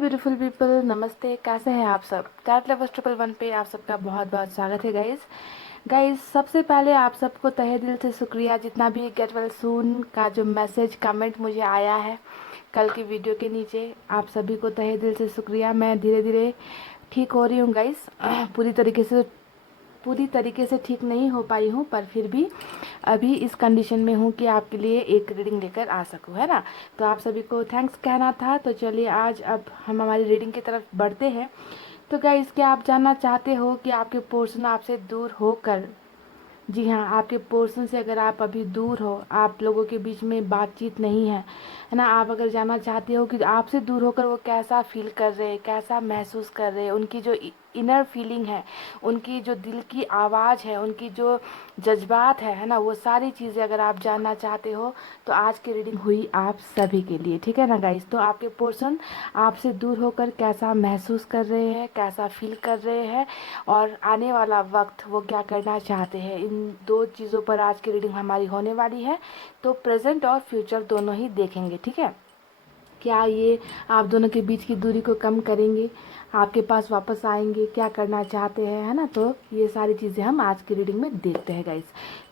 Beautiful people, नमस्ते। कैसे हैं आप सब? कैट लवर्स 111 पे आप सबका बहुत बहुत स्वागत है गाइस। सबसे पहले आप सबको तहे दिल से शुक्रिया, जितना भी गेट वेल सून का जो मैसेज कमेंट मुझे आया है कल की वीडियो के नीचे, आप सभी को तहे दिल से शुक्रिया। मैं धीरे धीरे ठीक हो रही हूँ गाइस। पूरी तरीके से ठीक नहीं हो पाई हूँ, पर फिर भी अभी इस कंडीशन में हूँ कि आपके लिए एक रीडिंग लेकर आ सकूँ, है ना। तो आप सभी को थैंक्स कहना था। तो चलिए आज अब हम हमारी रीडिंग की तरफ बढ़ते हैं। तो गाइस, क्या आप जानना चाहते हो कि आपके पोर्शन आपसे दूर होकर, जी हाँ, आपके पोर्शन से अगर आप अभी दूर हो, आप लोगों के बीच में बातचीत नहीं है ना, आप अगर जानना चाहते हो कि आपसे दूर होकर वो कैसा फील कर रहे हैं, कैसा महसूस कर रहे हैं, उनकी जो इनर फीलिंग है, उनकी जो दिल की आवाज़ है, उनकी जो जज्बात है ना, वो सारी चीज़ें अगर आप जानना चाहते हो तो आज की रीडिंग हुई आप सभी के लिए, ठीक है ना गाइस। तो आपके पोर्शन आपसे दूर होकर कैसा महसूस कर रहे हैं, कैसा फील कर रहे हैं, और आने वाला वक्त वो क्या करना चाहते हैं, इन दो चीज़ों पर आज की रीडिंग हमारी होने वाली है। तो प्रेजेंट और फ्यूचर दोनों ही देखेंगे, ठीक है। क्या ये आप दोनों के बीच की दूरी को कम करेंगे, आपके पास वापस आएंगे, क्या करना चाहते हैं, है ना। तो ये सारी चीज़ें हम आज की रीडिंग में देखते हैं गाइस।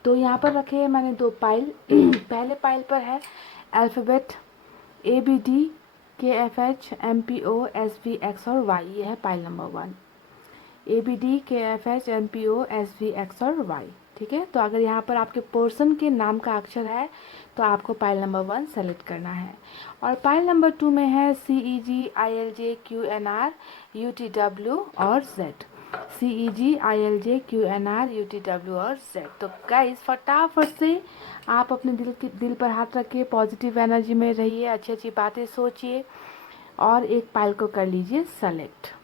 तो यहाँ पर रखे हैं मैंने दो पाइल। पहले पाइल पर है alphabet ABD KFH MPO SV X और Y। ये है pile number 1। ABD KFH MPO SV X और Y, ठीक है। तो अगर यहाँ पर आपके पोर्शन के नाम का अक्षर है तो आपको पाइल नंबर 1 सेलेक्ट करना है। और पाइल नंबर 2 में है CEG ILJ QNR UTW और Z। CEG ILJ QNR UTW और Z। तो गाइस, फटाफट से आप अपने दिल पर हाथ रखिए, पॉजिटिव एनर्जी में रहिए, अच्छी अच्छी बातें सोचिए और एक पाइल को कर लीजिए सेलेक्ट।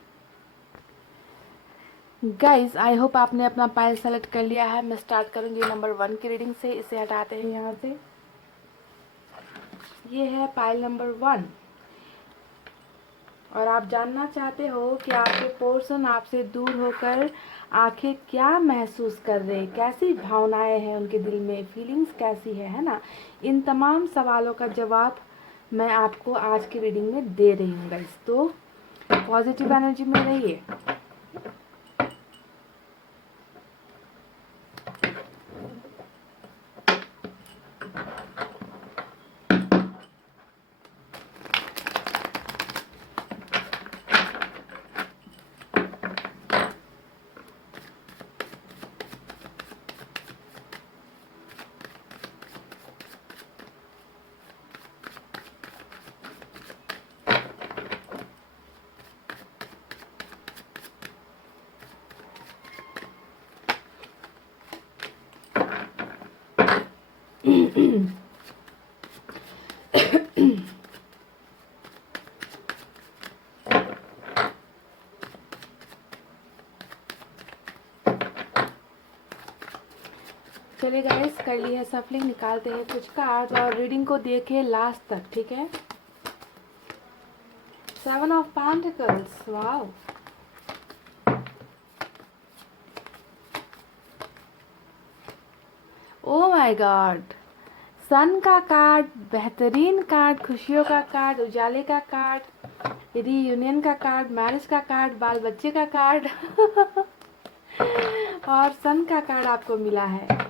गाइज, आई होप आपने अपना पाइल सेलेक्ट कर लिया है। मैं स्टार्ट करूंगी नंबर 1 की रीडिंग से। इसे हटाते हैं यहाँ से। ये है पाइल नंबर 1 और आप जानना चाहते हो कि आपके पोर्शन आपसे दूर होकर आखिर क्या महसूस कर रहे हैं, कैसी भावनाएं हैं उनके दिल में, फीलिंग्स कैसी है ना। इन तमाम सवालों का जवाब मैं आपको आज की रीडिंग में दे रही हूँ गाइज। तो पॉजिटिव एनर्जी में रहिए। चलिए गाइस, कर ली है सफलिंग, निकालते हैं कुछ कार्ड और रीडिंग को देखें लास्ट तक, ठीक है। 7 of pentacles, wow. Oh my god, sun का कार्ड, बेहतरीन कार्ड, खुशियों का कार्ड, उजाले का कार्ड, रीयूनियन का कार्ड, मैरिज का कार्ड, बाल बच्चे का कार्ड और सन का कार्ड आपको मिला है।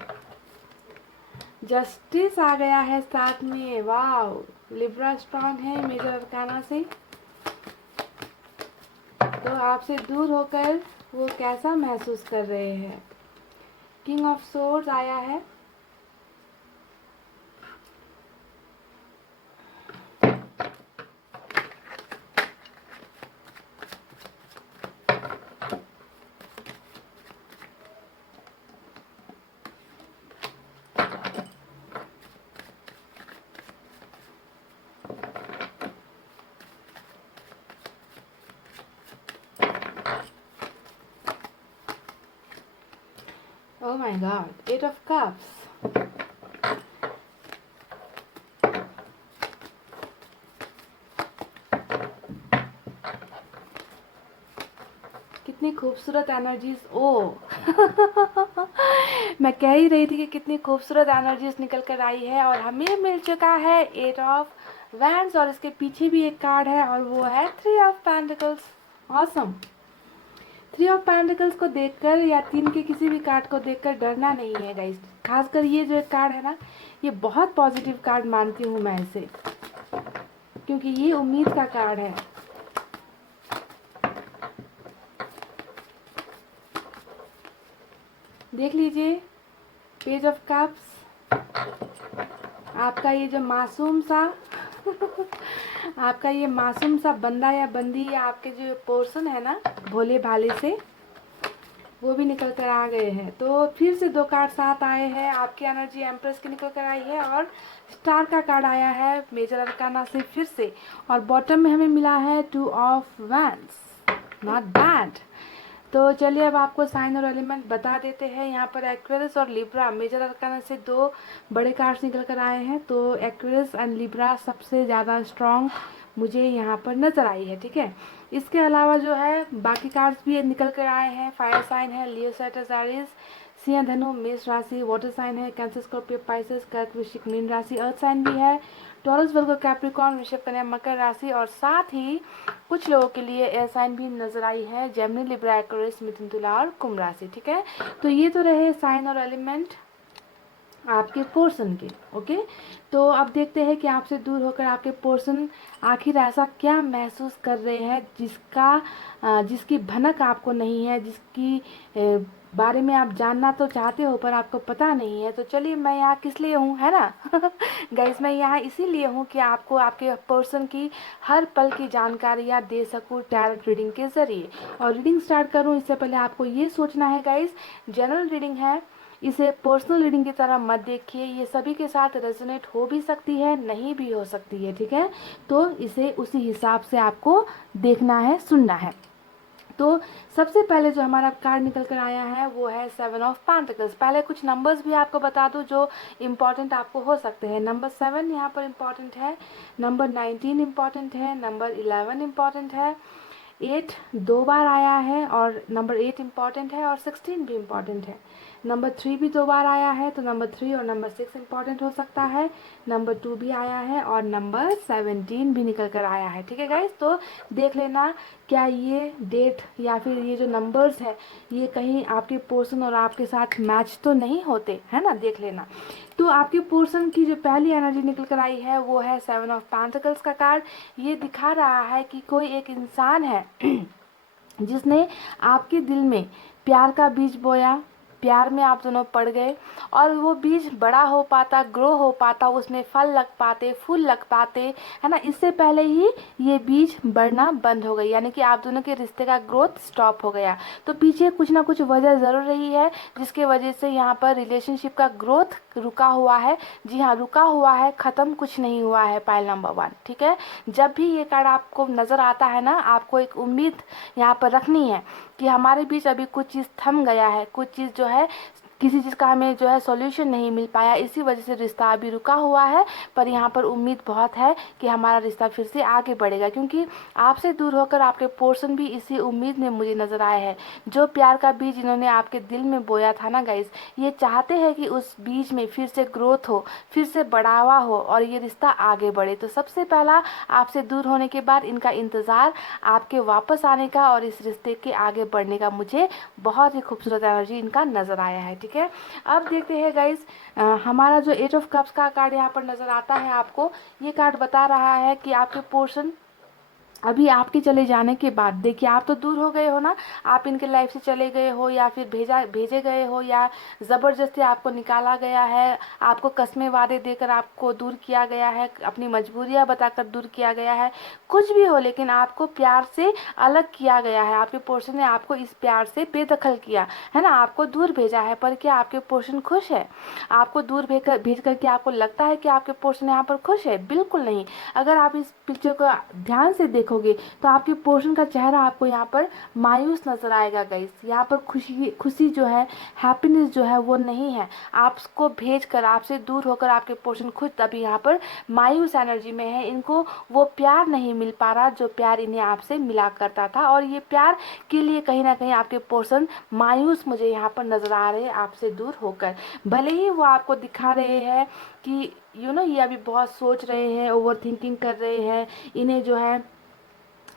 जस्टिस आ गया है साथ में, वाओ। लिब्रा स्ट्रॉन्ग है मेजर अरकाना से। तो आपसे दूर होकर वो कैसा महसूस कर रहे हैं। किंग ऑफ सोर्ड्स आया है। Oh my God, 8 of Cups. कितनी खूबसूरत एनर्जीज। ओ मैं कह ही रही थी कि कितनी खूबसूरत एनर्जीज निकल कर आई है और हमें मिल चुका है 8 ऑफ वैंड्स और इसके पीछे भी एक कार्ड है और वो है 3 of pentacles. Awesome. 3 of pentacles को देखकर या 3 के किसी भी कार्ड को देखकर डरना नहीं है गाइस। खासकर ये जो एक कार्ड है ना, ये बहुत पॉजिटिव कार्ड मानती हूँ मैं इसे, क्योंकि ये उम्मीद का कार्ड है। देख लीजिए पेज ऑफ कप्स, आपका ये जो मासूम सा आपका ये मासूम सा बंदा या बंदी या आपके जो पोर्शन है ना भोले भाले से, वो भी निकल कर आ गए हैं। तो फिर से 2 कार्ड साथ आए हैं, आपकी एनर्जी एम्प्रेस की निकल कर आई है और स्टार का कार्ड आया है मेजर अरकाना से फिर से, और बॉटम में हमें मिला है 2 ऑफ वैंड्स। Not bad. तो चलिए अब आपको साइन और एलिमेंट बता देते हैं। यहाँ पर एक्वेरियस और लिब्रा मेजर अरकाना से 2 बड़े कार्ड्स निकल कर आए हैं। तो एक्वेरियस एंड लिब्रा सबसे ज़्यादा स्ट्रॉन्ग मुझे यहाँ पर नज़र आई है, ठीक है। इसके अलावा जो है बाकी कार्ड्स भी निकल कर आए हैं। फायर साइन है लियो, सैजिटेरियस, सिंह, धनु, मेष राशि, वाटर साइन है कैंसर, स्कॉर्पियो, पाइसेस, कर्क, वृश्चिक, मीन राशि, अर्थ साइन भी है, टॉरस, वर्गो, कैप्रिकॉर्न, वृषभ, कन्या, मकर राशि, और साथ ही कुछ लोगों के लिए एयर साइन भी नजर आई है, जेमिनी, लिब्रा, एक्वेरियस, मिथुन, तुला और कुंभ राशि, ठीक है। तो ये तो रहे साइन और एलिमेंट आपके पोर्शन के। ओके, तो अब देखते हैं कि आपसे दूर होकर आपके पोर्शन आखिर ऐसा क्या महसूस कर रहे हैं जिसकी भनक आपको नहीं है, जिसकी बारे में आप जानना तो चाहते हो पर आपको पता नहीं है। तो चलिए मैं यहाँ किस लिए हूँ, है ना गाइस, मैं यहाँ इसीलिए हूँ कि आपको आपके पर्सन की हर पल की जानकारियाँ दे सकूँ टैरोट रीडिंग के ज़रिए। और रीडिंग स्टार्ट करूँ इससे पहले आपको ये सोचना है गाइस, जनरल रीडिंग है, इसे पर्सनल रीडिंग की तरह मत देखिए। ये सभी के साथ रेजोनेट हो भी सकती है, नहीं भी हो सकती है, ठीक है। तो इसे उसी हिसाब से आपको देखना है, सुनना है। तो सबसे पहले जो हमारा कार्ड निकल कर आया है वो है 7 ऑफ पेंटिकल्स। पहले कुछ नंबर्स भी आपको बता दूं जो इम्पॉर्टेंट आपको हो सकते हैं। नंबर 7 यहाँ पर इम्पॉर्टेंट है, नंबर 19 इम्पॉर्टेंट है, नंबर 11 इम्पॉर्टेंट है, 8 2 बार आया है और नंबर 8 इम्पॉर्टेंट है, और 16 भी इम्पॉर्टेंट है। नंबर 3 भी 2 बार आया है, तो नंबर 3 और नंबर 6 इम्पॉर्टेंट हो सकता है। नंबर 2 भी आया है और नंबर 17 भी निकल कर आया है, ठीक है गाइस। तो देख लेना क्या ये डेट या फिर ये जो नंबर्स है ये कहीं आपके पोर्शन और आपके साथ मैच तो नहीं होते, है ना, देख लेना। तो आपके पोर्शन की जो पहली एनर्जी निकल कर आई है वो है 7 ऑफ पेंटिकल्स का कार्ड। ये दिखा रहा है कि कोई एक इंसान है जिसने आपके दिल में प्यार का बीज बोया, प्यार में आप दोनों पड़ गए और वो बीज बड़ा हो पाता, ग्रो हो पाता, उसमें फल लग पाते, फूल लग पाते, है ना, इससे पहले ही ये बीज बढ़ना बंद हो गई, यानी कि आप दोनों के रिश्ते का ग्रोथ स्टॉप हो गया। तो पीछे कुछ ना कुछ वजह ज़रूर रही है जिसके वजह से यहाँ पर रिलेशनशिप का ग्रोथ रुका हुआ है। जी हाँ, रुका हुआ है, ख़त्म कुछ नहीं हुआ है, पाइल नंबर 1, ठीक है। जब भी ये कार्ड आपको नज़र आता है ना, आपको एक उम्मीद यहाँ पर रखनी है कि हमारे बीच अभी कुछ चीज़ थम गया है, कुछ चीज़ जो है किसी चीज़ का हमें जो है सॉल्यूशन नहीं मिल पाया, इसी वजह से रिश्ता अभी रुका हुआ है। पर यहाँ पर उम्मीद बहुत है कि हमारा रिश्ता फिर से आगे बढ़ेगा, क्योंकि आपसे दूर होकर आपके पोर्शन भी इसी उम्मीद में मुझे नज़र आए हैं। जो प्यार का बीज इन्होंने आपके दिल में बोया था ना गाइस, ये चाहते हैं कि उस बीज में फिर से ग्रोथ हो, फिर से बढ़ावा हो और ये रिश्ता आगे बढ़े। तो सबसे पहला आपसे दूर होने के बाद इनका इंतज़ार आपके वापस आने का और इस रिश्ते के आगे बढ़ने का मुझे बहुत ही खूबसूरत एनर्जी इनका नज़र आया है, ठीक है। अब देखते हैं गाइस, हमारा जो 8 ऑफ कप्स का कार्ड यहाँ पर नज़र आता है आपको, ये कार्ड बता रहा है कि आपके पोर्शन अभी आपके चले जाने के बाद, देखिए आप तो दूर हो गए हो ना, आप इनके लाइफ से चले गए हो या फिर भेजे गए हो या ज़बरदस्ती आपको निकाला गया है, आपको कस्में वादे देकर आपको दूर किया गया है, अपनी मजबूरियां बताकर दूर किया गया है, कुछ भी हो, लेकिन आपको प्यार से अलग किया गया है। आपके पोर्शन ने आपको इस प्यार से बेदखल किया है ना, आपको दूर भेजा है। पर क्या आपके पोर्शन खुश है? आपको दूर भेज करके आपको लगता है कि आपके पोर्शन यहाँ पर खुश है? बिल्कुल नहीं। अगर आप इस पिक्चर को ध्यान से देखो देखोगे तो आपके पोर्शन का चेहरा आपको यहाँ पर मायूस नज़र आएगा गाइस। यहाँ पर खुशी जो है, हैप्पीनेस जो है वो नहीं है। आपको भेज कर, आपसे दूर होकर आपके पोर्शन खुद अभी यहाँ पर मायूस एनर्जी में है। इनको वो प्यार नहीं मिल पा रहा जो प्यार इन्हें आपसे मिला करता था, और ये प्यार के लिए कहीं ना कहीं आपके पोर्शन मायूस मुझे यहाँ पर नज़र आ रहे हैं आपसे दूर होकर। भले ही वो आपको दिखा रहे हैं कि ये अभी बहुत सोच रहे हैं, ओवर थिंकिंग कर रहे हैं, इन्हें जो है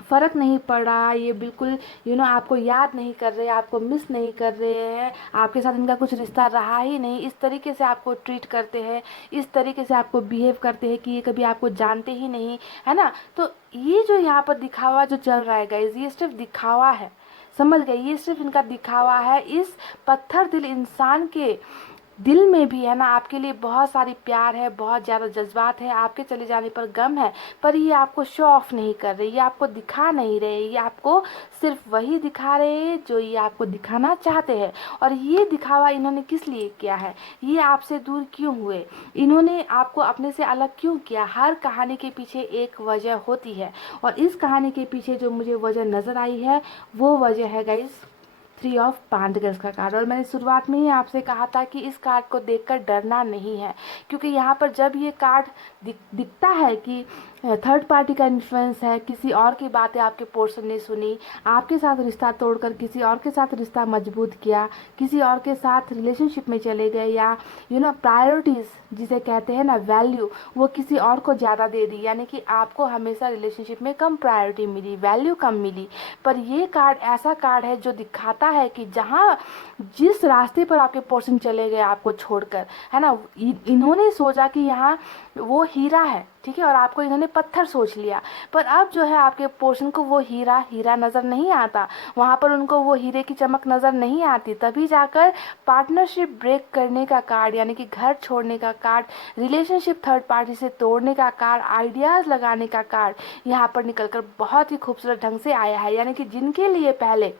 फ़र्क नहीं पड़ रहा, ये बिल्कुल आपको याद नहीं कर रहे, आपको मिस नहीं कर रहे हैं, आपके साथ इनका कुछ रिश्ता रहा ही नहीं, इस तरीके से आपको ट्रीट करते हैं, इस तरीके से आपको बिहेव करते हैं कि ये कभी आपको जानते ही नहीं, है ना। तो ये जो यहाँ पर दिखावा जो चल रहा है गाइस, ये सिर्फ दिखावा है, समझ गए, ये सिर्फ इनका दिखावा है। इस पत्थर दिल इंसान के दिल में भी है ना आपके लिए बहुत सारी प्यार है, बहुत ज़्यादा जज्बात है, आपके चले जाने पर गम है, पर ये आपको शो ऑफ नहीं कर रहे, ये आपको दिखा नहीं रहे, ये आपको सिर्फ वही दिखा रहे हैं जो ये आपको दिखाना चाहते हैं। और ये दिखावा इन्होंने किस लिए किया है, ये आपसे दूर क्यों हुए, इन्होंने आपको अपने से अलग क्यों किया। हर कहानी के पीछे एक वजह होती है, और इस कहानी के पीछे जो मुझे वजह नज़र आई है वो वजह है गाइस 3 ऑफ पेंटिकल्स का कार्ड। और मैंने शुरुआत में ही आपसे कहा था कि इस कार्ड को देखकर डरना नहीं है, क्योंकि यहाँ पर जब ये कार्ड दिखता है कि थर्ड पार्टी का इन्फ्लुएंस है, किसी और की बातें आपके पोर्शन ने सुनी, आपके साथ रिश्ता तोड़कर किसी और के साथ रिश्ता मजबूत किया, किसी और के साथ रिलेशनशिप में चले गए, या प्रायोरिटीज़ जिसे कहते हैं ना वैल्यू, वो किसी और को ज़्यादा दे दी, यानी कि आपको हमेशा रिलेशनशिप में कम प्रायोरिटी मिली, वैल्यू कम मिली। पर ये कार्ड ऐसा कार्ड है जो दिखाता है कि जहाँ जिस रास्ते पर आपके पोर्शन चले गए आपको छोड़कर, है ना, इन्होंने सोचा कि यहाँ वो हीरा है, ठीक है, और आपको इन्होंने पत्थर सोच लिया। पर अब जो है आपके पोर्शन को वो हीरा नज़र नहीं आता, वहाँ पर उनको वो हीरे की चमक नज़र नहीं आती। तभी जाकर पार्टनरशिप ब्रेक करने का कार्ड, यानी कि घर छोड़ने का कार्ड, रिलेशनशिप थर्ड पार्टी से तोड़ने का कार्ड, आइडियाज़ लगाने का कार्ड यहाँ पर निकलकर बहुत ही खूबसूरत ढंग से आया है। यानी कि जिनके लिए पहले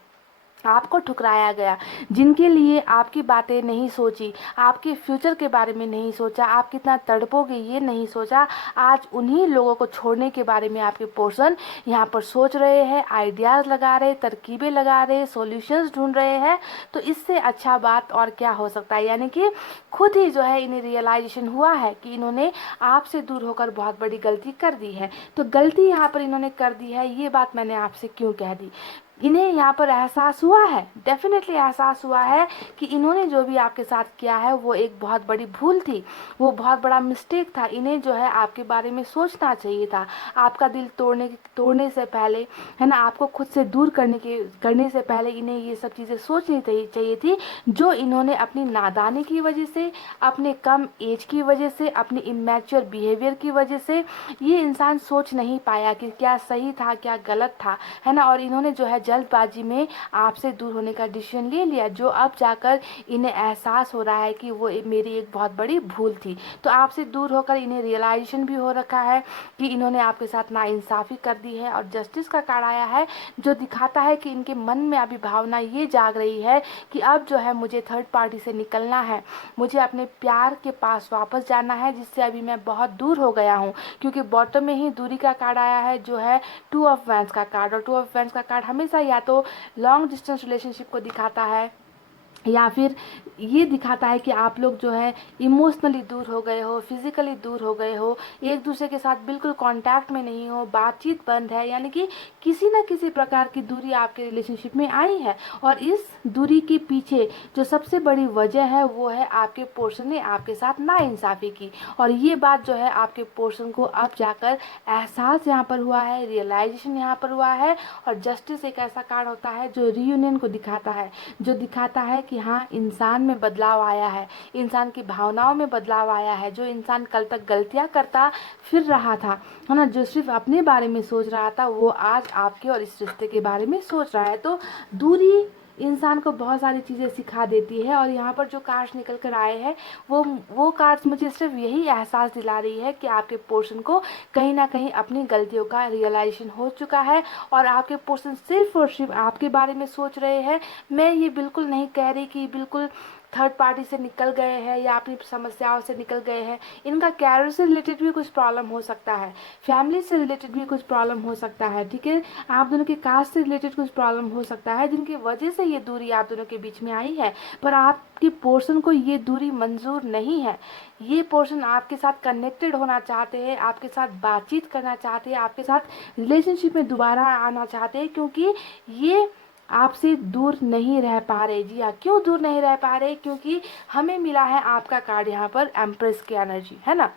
आपको ठुकराया गया, जिनके लिए आपकी बातें नहीं सोची, आपके फ्यूचर के बारे में नहीं सोचा, आप कितना तड़पोगे ये नहीं सोचा, आज उन्हीं लोगों को छोड़ने के बारे में आपके पोर्शन यहाँ पर सोच रहे हैं, आइडियाज़ लगा रहे, तरकीबें लगा रहे, सॉल्यूशंस ढूंढ रहे हैं। तो इससे अच्छा बात और क्या हो सकता है। यानी कि खुद ही जो है इन्हें रियलाइजेशन हुआ है कि इन्होंने आपसे दूर होकर बहुत बड़ी गलती कर दी है। तो गलती यहाँ पर इन्होंने कर दी है, ये बात मैंने आपसे क्यों कह दी। इन्हें यहाँ पर एहसास हुआ है, डेफिनेटली एहसास हुआ है कि इन्होंने जो भी आपके साथ किया है वो एक बहुत बड़ी भूल थी, वो बहुत बड़ा मिस्टेक था। इन्हें जो है आपके बारे में सोचना चाहिए था, आपका दिल तोड़ने से पहले, है ना, आपको खुद से दूर करने से पहले इन्हें ये सब चीज़ें सोचनी चाहिए थी, जो इन्होंने अपनी नादानी की वजह से, अपने कम एज की वजह से, अपनी इमेच्योर बिहेवियर की वजह से ये इंसान सोच नहीं पाया कि क्या सही था क्या गलत था, है ना। और इन्होंने जो है जल्दबाजी में आपसे दूर होने का डिसीजन ले लिया, जो अब जाकर इन्हें एहसास हो रहा है कि वो मेरी एक बहुत बड़ी भूल थी। तो आपसे दूर होकर इन्हें रियलाइजेशन भी हो रखा है कि इन्होंने आपके साथ नाइंसाफ़ी कर दी है। और जस्टिस का कार्ड आया है जो दिखाता है कि इनके मन में अभी भावना ये जाग रही है कि अब जो है मुझे थर्ड पार्टी से निकलना है, मुझे अपने प्यार के पास वापस जाना है, जिससे अभी मैं बहुत दूर हो गया हूँ। क्योंकि बॉटम में ही दूरी का कार्ड आया है जो है 2 ऑफ वैंड्स का कार्ड, और 2 ऑफ वैंड्स का कार्ड हमेशा या तो लॉन्ग डिस्टेंस रिलेशनशिप को दिखाता है, या फिर ये दिखाता है कि आप लोग जो है इमोशनली दूर हो गए हो, फिजिकली दूर हो गए हो, एक दूसरे के साथ बिल्कुल कांटेक्ट में नहीं हो, बातचीत बंद है, यानी कि किसी न किसी प्रकार की दूरी आपके रिलेशनशिप में आई है। और इस दूरी के पीछे जो सबसे बड़ी वजह है वो है आपके पोर्शन ने आपके साथ नाइंसाफ़ी की। और ये बात जो है आपके पोर्शन को अब जाकर एहसास यहाँ पर हुआ है, रियलाइजेशन यहाँ पर हुआ है। और जस्टिस एक ऐसा कार्ड होता है जो रीयूनियन को दिखाता है, जो दिखाता है कि हाँ, इंसान में बदलाव आया है, इंसान की भावनाओं में बदलाव आया है। जो इंसान कल तक गलतियां करता फिर रहा था, है ना, जो सिर्फ अपने बारे में सोच रहा था, वो आज आपके और इस रिश्ते के बारे में सोच रहा है। तो दूरी इंसान को बहुत सारी चीज़ें सिखा देती है। और यहाँ पर जो कार्ड्स निकल कर आए हैं वो कार्ड्स मुझे सिर्फ यही एहसास दिला रही है कि आपके पोर्शन को कहीं ना कहीं अपनी गलतियों का रियलाइजेशन हो चुका है, और आपके पोर्शन सिर्फ और सिर्फ आपके बारे में सोच रहे हैं। मैं ये बिल्कुल नहीं कह रही कि बिल्कुल थर्ड पार्टी से निकल गए हैं या अपनी समस्याओं से निकल गए हैं। इनका कैरियर से रिलेटेड भी कुछ प्रॉब्लम हो सकता है, फैमिली से रिलेटेड भी कुछ प्रॉब्लम हो सकता है, ठीक है। आप दोनों के कास्ट से रिलेटेड कुछ प्रॉब्लम हो सकता है जिनकी वजह से ये दूरी आप दोनों के बीच में आई है। पर आपकी पोर्शन को ये दूरी मंजूर नहीं है। ये पोर्शन आपके साथ कनेक्टेड होना चाहते हैं, आपके साथ बातचीत करना चाहते हैं, आपके साथ रिलेशनशिप में दोबारा आना चाहते हैं, क्योंकि ये आपसे दूर नहीं रह पा रहे। जी हाँ, क्यों दूर नहीं रह पा रहे? क्योंकि हमें मिला है आपका कार्ड यहाँ पर एम्प्रेस की एनर्जी, है ना।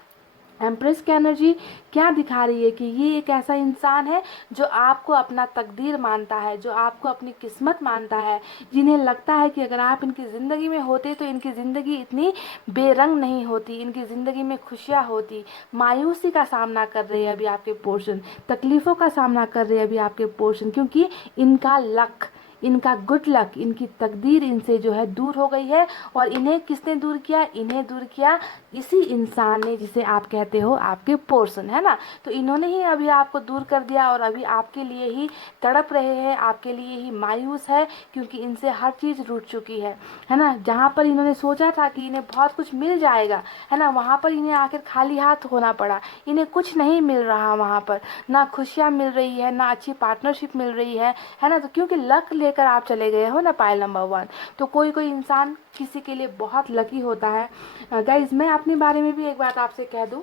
एम्प्रेस की एनर्जी क्या दिखा रही है कि ये एक ऐसा इंसान है जो आपको अपना तकदीर मानता है, जो आपको अपनी किस्मत मानता है, जिन्हें लगता है कि अगर आप इनकी ज़िंदगी में होते तो इनकी ज़िंदगी इतनी बेरंग नहीं होती, इनकी ज़िंदगी में खुशियाँ होती। मायूसी का सामना कर रहे हैं अभी आपके पोर्शन, तकलीफ़ों का सामना कर रहे हैं अभी आपके पोर्शन, क्योंकि इनका लक, इनका गुड लक, इनकी तकदीर इनसे जो है दूर हो गई है। और इन्हें किसने दूर किया? इन्हें दूर किया इसी इंसान ने जिसे आप कहते हो आपके पोर्शन, है ना। तो इन्होंने ही अभी आपको दूर कर दिया और अभी आपके लिए ही तड़प रहे हैं, आपके लिए ही मायूस है, क्योंकि इनसे हर चीज़ रूठ चुकी है ना। जहाँ पर इन्होंने सोचा था कि इन्हें बहुत कुछ मिल जाएगा, है ना, वहाँ पर इन्हें आखिर खाली हाथ होना पड़ा। इन्हें कुछ नहीं मिल रहा वहाँ पर, ना खुशियाँ मिल रही है, ना अच्छी पार्टनरशिप मिल रही है ना। तो क्योंकि लक लेकर आप चले गए हो ना पाइल नंबर 1। तो कोई कोई इंसान किसी के लिए बहुत लकी होता है। गाइज, मैं अपने बारे में भी एक बात आपसे कह दूं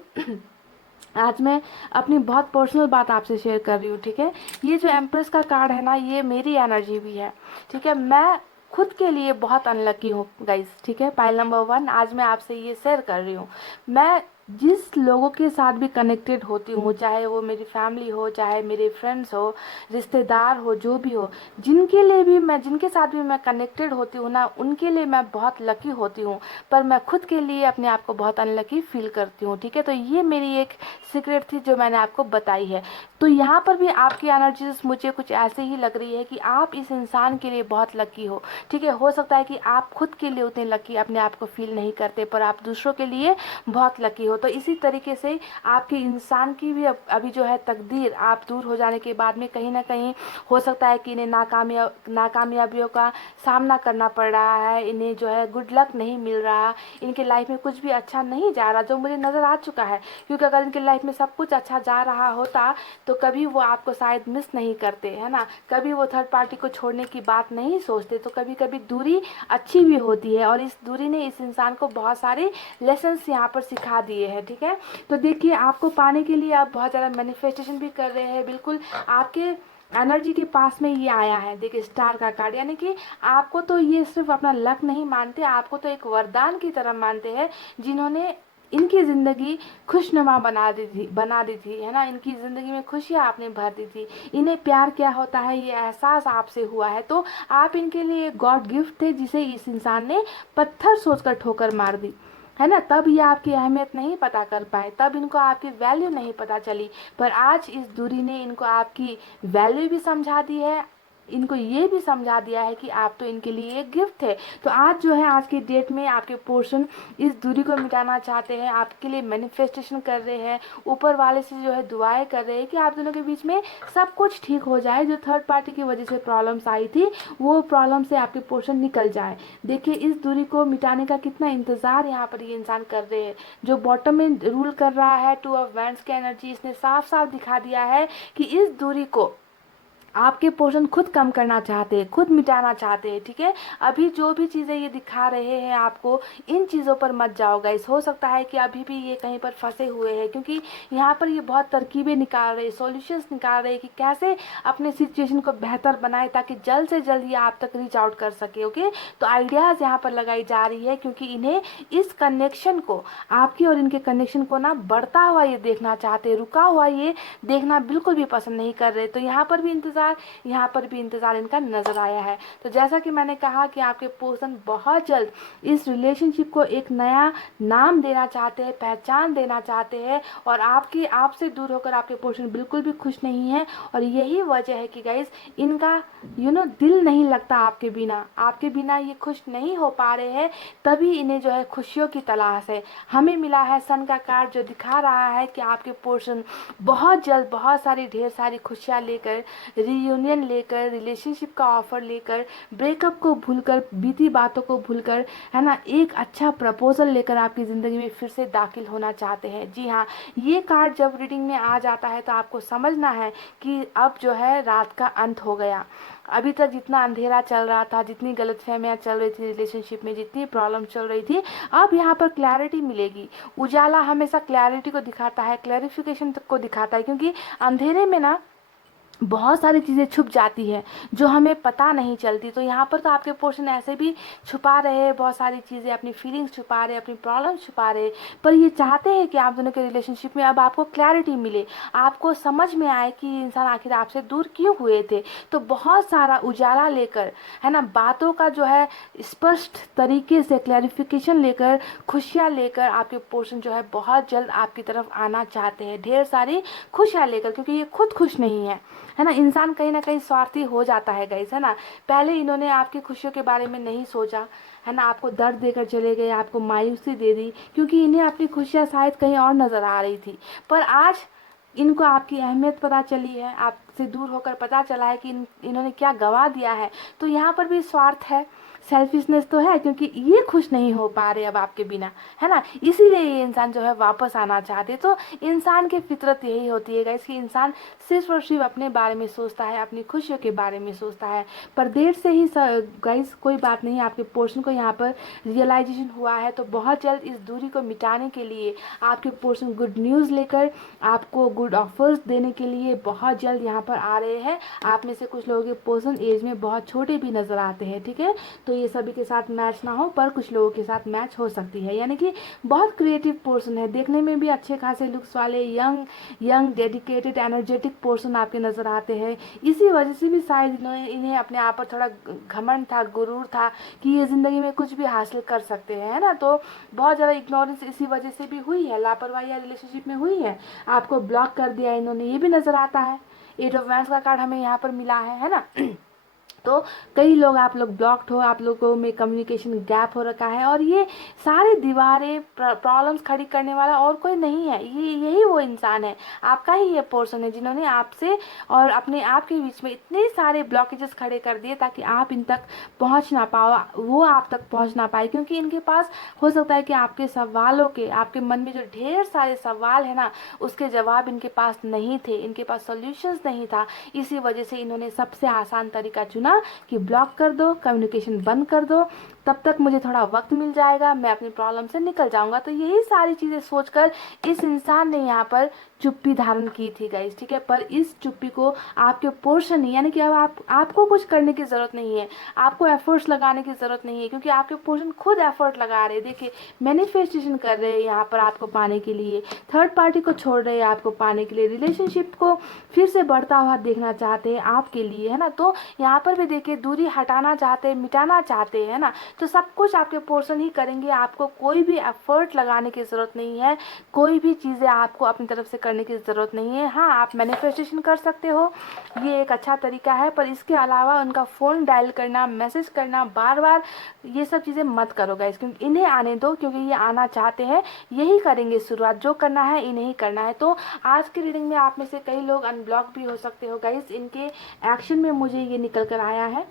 आज मैं अपनी बहुत पर्सनल बात आपसे शेयर कर रही हूँ, ठीक है। ये जो एम्प्रेस का कार्ड है ना, ये मेरी एनर्जी भी है, ठीक है। मैं खुद के लिए बहुत अनलकी हूँ गाइज, ठीक है। पाइल नंबर 1, आज मैं आपसे ये शेयर कर रही हूँ। मैं जिस लोगों के साथ भी कनेक्टेड होती हूँ, चाहे वो मेरी फैमिली हो, चाहे मेरे फ्रेंड्स हो, रिश्तेदार हो, जो भी हो, जिनके साथ भी मैं कनेक्टेड होती हूँ ना, उनके लिए मैं बहुत लकी होती हूँ। पर मैं खुद के लिए अपने आप को बहुत अनलकी फील करती हूँ, ठीक है। तो ये मेरी एक सीक्रेट थी जो मैंने आपको बताई है। तो यहाँ पर भी आपकी एनर्जीज मुझे कुछ ऐसे ही लग रही है कि आप इस इंसान के लिए बहुत लकी हो, ठीक है। हो सकता है कि आप खुद के लिए उतने लकी अपने आप को फील नहीं करते, पर आप दूसरों के लिए बहुत लकी हो। तो इसी तरीके से आपके इंसान की भी अभी जो है तकदीर, आप दूर हो जाने के बाद में कहीं ना कहीं हो सकता है कि इन्हें नाकामयाबियों का सामना करना पड़ रहा है, इन्हें जो है गुड लक नहीं मिल रहा, इनके लाइफ में कुछ भी अच्छा नहीं जा रहा, जो मुझे नज़र आ चुका है। क्योंकि अगर इनके लाइफ में सब कुछ अच्छा जा रहा होता तो कभी वो आपको शायद मिस नहीं करते, है ना। कभी वो थर्ड पार्टी को छोड़ने की बात नहीं सोचते। तो कभी कभी दूरी अच्छी भी होती है, और इस दूरी ने इस इंसान को बहुत सारे लेसन्स यहाँ पर सिखा दिए हैं, ठीक है। तो देखिए, आपको पाने के लिए आप बहुत ज़्यादा मैनिफेस्टेशन भी कर रहे हैं। बिल्कुल आपके एनर्जी के पास में ये आया है, देखिए स्टार का कार्ड, यानी कि आपको तो ये सिर्फ अपना लक नहीं मानते, आपको तो एक वरदान की तरह मानते हैं, जिन्होंने इनकी ज़िंदगी खुशनुमा बना दी थी, है ना। इनकी ज़िंदगी में खुशियाँ आपने भर दी थी। इन्हें प्यार क्या होता है ये एहसास आपसे हुआ है। तो आप इनके लिए गॉड गिफ्ट थे, जिसे इस इंसान ने पत्थर सोचकर ठोकर मार दी, है ना। तब ये आपकी अहमियत नहीं पता कर पाए, तब इनको आपकी वैल्यू नहीं पता चली। पर आज इस दूरी ने इनको आपकी वैल्यू भी समझा दी है, इनको ये भी समझा दिया है कि आप तो इनके लिए एक गिफ्ट है। तो आज जो है, आज की डेट में आपके पोर्शन इस दूरी को मिटाना चाहते हैं, आपके लिए मैनिफेस्टेशन कर रहे हैं, ऊपर वाले से जो है दुआएं कर रहे हैं कि आप दोनों के बीच में सब कुछ ठीक हो जाए। जो थर्ड पार्टी की वजह से प्रॉब्लम्स आई थी, वो प्रॉब्लम से आपके पोर्शन निकल जाए। देखिए, इस दूरी को मिटाने का कितना इंतजार यहाँ पर ये इंसान कर रहे हैं। जो बॉटम में रूल कर रहा है, 2 ऑफ वैंड्स की एनर्जी, इसने साफ साफ दिखा दिया है कि इस दूरी को आपके पोर्शन खुद कम करना चाहते हैं, खुद मिटाना चाहते हैं, ठीक है। अभी जो भी चीज़ें ये दिखा रहे हैं आपको, इन चीज़ों पर मत जाओ गाइस। हो सकता है कि अभी भी ये कहीं पर फंसे हुए हैं, क्योंकि यहाँ पर ये बहुत तरकीबें निकाल रहे हैं, सॉल्यूशंस निकाल रहे हैं कि कैसे अपने सिचुएशन को बेहतर बनाए, ताकि जल्द से जल्द ये आप तक रीच आउट कर सके, ओके। तो आइडियाज़ यहाँ पर लगाई जा रही है, क्योंकि इन्हें इस कनेक्शन को, आपके और इनके कनेक्शन को ना बढ़ता हुआ ये देखना चाहते हैं, रुका हुआ ये देखना बिल्कुल भी पसंद नहीं कर रहे। तो यहाँ पर भी इंतजार इनका नजर आया है। तो जैसा कि मैंने कहा कि आपके पर्सन बहुत जल्द इस रिलेशनशिप को एक नया नाम देना चाहते हैं, पहचान देना चाहते हैं, और आपसे दूर होकर आपके पर्सन बिल्कुल भी खुश नहीं है। और यही वजह है कि गाइस, इनका दिल नहीं लगता आपके बिना ये खुश नहीं हो पा रहे हैं। तभी इन्हें जो है खुशियों की तलाश है। हमें मिला है सन का कार्ड, जो दिखा रहा है कि आपके पर्सन बहुत जल्द बहुत सारी ढेर सारी खुशियाँ लेकर रीयूनियन लेकर, रिलेशनशिप का ऑफर लेकर, ब्रेकअप को भूलकर, बीती बातों को भूलकर, है ना, एक अच्छा प्रपोजल लेकर आपकी ज़िंदगी में फिर से दाखिल होना चाहते हैं। जी हाँ, ये कार्ड जब रीडिंग में आ जाता है तो आपको समझना है कि अब जो है रात का अंत हो गया। अभी तक जितना अंधेरा चल रहा था, जितनी गलतफहमियां चल रही थी रिलेशनशिप में, जितनी प्रॉब्लम चल रही थी, अब यहाँ पर क्लैरिटी मिलेगी। उजाला हमेशा क्लैरिटी को दिखाता है, क्लैरिफिकेशन को दिखाता है, क्योंकि अंधेरे में ना बहुत सारी चीज़ें छुप जाती है जो हमें पता नहीं चलती। तो यहाँ पर तो आपके पोर्शन ऐसे भी छुपा रहे हैं बहुत सारी चीज़ें, अपनी फीलिंग्स छुपा रहे हैं, अपनी प्रॉब्लम छुपा रहे हैं, पर ये चाहते हैं कि आप दोनों के रिलेशनशिप में अब आपको क्लैरिटी मिले, आपको समझ में आए कि ये इंसान आखिर आपसे दूर क्यों हुए थे। तो बहुत सारा उजाला लेकर, है ना, बातों का जो है स्पष्ट तरीके से क्लैरिफिकेशन लेकर, खुशियाँ लेकर आपके पोर्शन जो है बहुत जल्द आपकी तरफ आना चाहते हैं, ढेर सारी खुशियाँ लेकर, क्योंकि ये खुद खुश नहीं है ना। इंसान कहीं ना कहीं स्वार्थी हो जाता है गाइस, है ना। पहले इन्होंने आपकी खुशियों के बारे में नहीं सोचा, है ना, आपको दर्द देकर चले गए, आपको मायूसी दे दी, क्योंकि इन्हें अपनी खुशियाँ शायद कहीं और नज़र आ रही थी। पर आज इनको आपकी अहमियत पता चली है, आपसे दूर होकर पता चला है कि इन्होंने क्या गवा दिया है। तो यहाँ पर भी स्वार्थ है, सेल्फिशनेस तो है, क्योंकि ये खुश नहीं हो पा रहे अब आपके बिना, है ना, इसीलिए ये इंसान जो है वापस आना चाहते। तो इंसान की फितरत यही होती है गाइस कि इंसान सिर्फ और सिर्फ अपने बारे में सोचता है, अपनी खुशियों के बारे में सोचता है। पर देर से ही गाइस कोई बात नहीं, आपके पोर्शन को यहाँ पर रियलाइजेशन हुआ है। तो बहुत जल्द इस दूरी को मिटाने के लिए आपके पोर्शन गुड न्यूज़ लेकर, आपको गुड ऑफर्स देने के लिए बहुत जल्द यहाँ पर आ रहे हैं। आप में से कुछ लोगों के पोर्शन एज में बहुत छोटे भी नज़र आते हैं, ठीक है। तो ये सभी के साथ मैच ना हो, पर कुछ लोगों के साथ मैच हो सकती है, यानी कि बहुत क्रिएटिव पोर्शन है, देखने में भी अच्छे खासे लुक्स वाले, यंग डेडिकेटेड एनर्जेटिक पोर्शन आपके नज़र आते हैं। इसी वजह से भी शायद इन्हें अपने आप पर थोड़ा घमंड था, गुरूर था कि ये ज़िंदगी में कुछ भी हासिल कर सकते हैं, है ना। तो बहुत ज़्यादा इग्नोरेंस इसी वजह से भी हुई है, लापरवाही या रिलेशनशिप में हुई है, आपको ब्लॉक कर दिया इन्होंने, ये भी नज़र आता है। 8 ऑफ वैंड्स का कार्ड हमें यहाँ पर मिला है ना। तो कई लोग, आप लोग ब्लॉक्ड हो, आप लोगों में कम्युनिकेशन गैप हो रखा है, और ये सारी दीवारें प्रॉब्लम्स खड़ी करने वाला और कोई नहीं है, ये यही वो इंसान है, आपका ही ये पर्सन है, जिन्होंने आपसे और अपने आप के बीच में इतने सारे ब्लॉकेजेस खड़े कर दिए ताकि आप इन तक पहुंच ना पाओ, वो आप तक पहुंच ना पाए, क्योंकि इनके पास हो सकता है कि आपके सवालों के, आपके मन में जो ढेर सारे सवाल है ना, उसके जवाब इनके पास नहीं थे, इनके पास सॉल्यूशंस नहीं था। इसी वजह से इन्होंने सबसे आसान तरीका चुना कि ब्लॉक कर दो, कम्युनिकेशन बंद कर दो, तब तक मुझे थोड़ा वक्त मिल जाएगा, मैं अपनी प्रॉब्लम से निकल जाऊंगा। तो यही सारी चीज़ें सोचकर इस इंसान ने यहाँ पर चुप्पी धारण की थी गाइस, ठीक है। पर इस चुप्पी को आपके पोर्शन, यानी कि अब आपको कुछ करने की ज़रूरत नहीं है, आपको एफर्ट्स लगाने की ज़रूरत नहीं है, क्योंकि आपके पोर्शन खुद एफर्ट लगा रहे हैं। देखिए, मैनिफेस्टेशन कर रहे हैं यहाँ पर आपको पाने के लिए, थर्ड पार्टी को छोड़ रहे हैं आपको पाने के लिए, रिलेशनशिप को फिर से बढ़ता हुआ देखना चाहते हैं आपके लिए, है ना। तो यहाँ पर भी देखिए, दूरी हटाना चाहते हैं, मिटाना चाहते हैं, है ना। तो सब कुछ आपके पोर्शन ही करेंगे, आपको कोई भी एफर्ट लगाने की ज़रूरत नहीं है, कोई भी चीज़ें आपको अपनी तरफ से करने की ज़रूरत नहीं है। हाँ, आप मैनिफेस्टेशन कर सकते हो, ये एक अच्छा तरीका है, पर इसके अलावा उनका फ़ोन डायल करना, मैसेज करना बार बार, ये सब चीज़ें मत करो गाइस, क्योंकि इन्हें आने दो, क्योंकि ये आना चाहते हैं, यही करेंगे शुरुआत, जो करना है इन्हें ही करना है। तो आज की रीडिंग में आप में से कई लोग अनब्लॉक भी हो सकते हो गाइस, इनके एक्शन में मुझे ये निकल कर आया है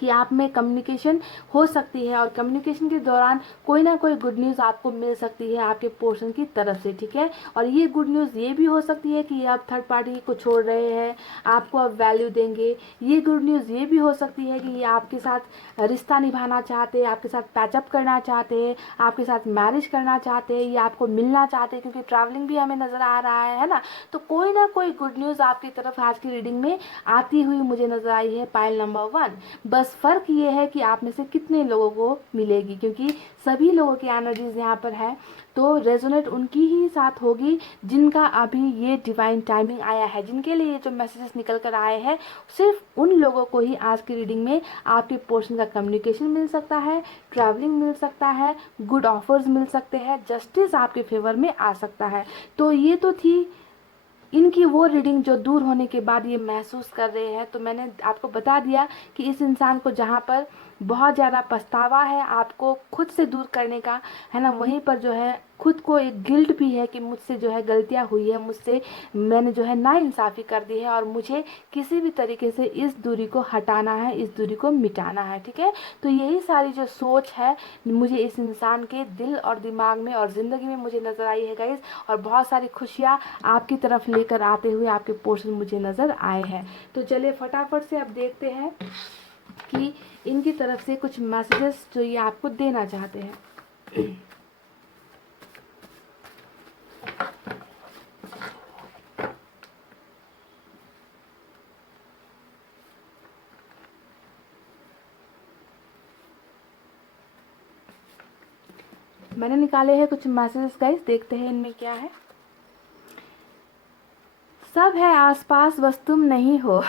कि आप में कम्युनिकेशन हो सकती है, और कम्युनिकेशन के दौरान कोई ना कोई गुड न्यूज़ आपको मिल सकती है आपके पोर्शन की तरफ से, ठीक है। और ये गुड न्यूज़ ये भी हो सकती है कि आप थर्ड पार्टी को छोड़ रहे हैं, आपको अब वैल्यू देंगे। ये गुड न्यूज़ ये भी हो सकती है कि ये आपके साथ रिश्ता निभाना चाहते हैं, आपके साथ पैचअप करना चाहते हैं, आपके साथ मैरिज करना चाहते हैं, या आपको मिलना चाहते हैं, क्योंकि ट्रैवलिंग भी हमें नज़र आ रहा है ना। तो कोई ना कोई गुड न्यूज़ आपकी तरफ आज की रीडिंग में आती हुई मुझे नज़र आई है, पाइल नंबर 1। बस फ़र्क ये है कि आप में से कितने लोगों को मिलेगी, क्योंकि सभी लोगों की एनर्जीज यहाँ पर है, तो रेजोनेट उनकी ही साथ होगी जिनका अभी ये डिवाइन टाइमिंग आया है, जिनके लिए जो मैसेजेस निकल कर आए हैं, सिर्फ उन लोगों को ही आज की रीडिंग में आपके पोर्शन का कम्युनिकेशन मिल सकता है, ट्रैवलिंग मिल सकता है, गुड ऑफर्स मिल सकते हैं, जस्टिस आपके फेवर में आ सकता है। तो ये तो थी इनकी वो रीडिंग जो दूर होने के बाद ये महसूस कर रहे हैं। तो मैंने आपको बता दिया कि इस इंसान को जहाँ पर बहुत ज़्यादा पछतावा है आपको खुद से दूर करने का, है ना, वहीं पर जो है खुद खुद को एक गिल्ट भी है कि मुझसे जो है गलतियाँ हुई है, मुझसे मैंने जो है नाइंसाफ़ी कर दी है और मुझे किसी भी तरीके से इस दूरी को हटाना है, इस दूरी को मिटाना है, ठीक है। तो यही सारी जो सोच है मुझे इस इंसान के दिल और दिमाग में और ज़िंदगी में मुझे नज़र आई है गाइस, और बहुत सारी खुशियाँ आपकी तरफ लेकर आते हुए आपके पोर्शन मुझे नज़र आए हैं। तो चलिए फटाफट से अब देखते हैं कि इनकी तरफ से कुछ मैसेजेस जो ये आपको देना चाहते हैं। मैंने निकाले हैं कुछ मैसेजेस गाइस, देखते हैं इनमें क्या है। सब है आसपास बस तुम नहीं हो।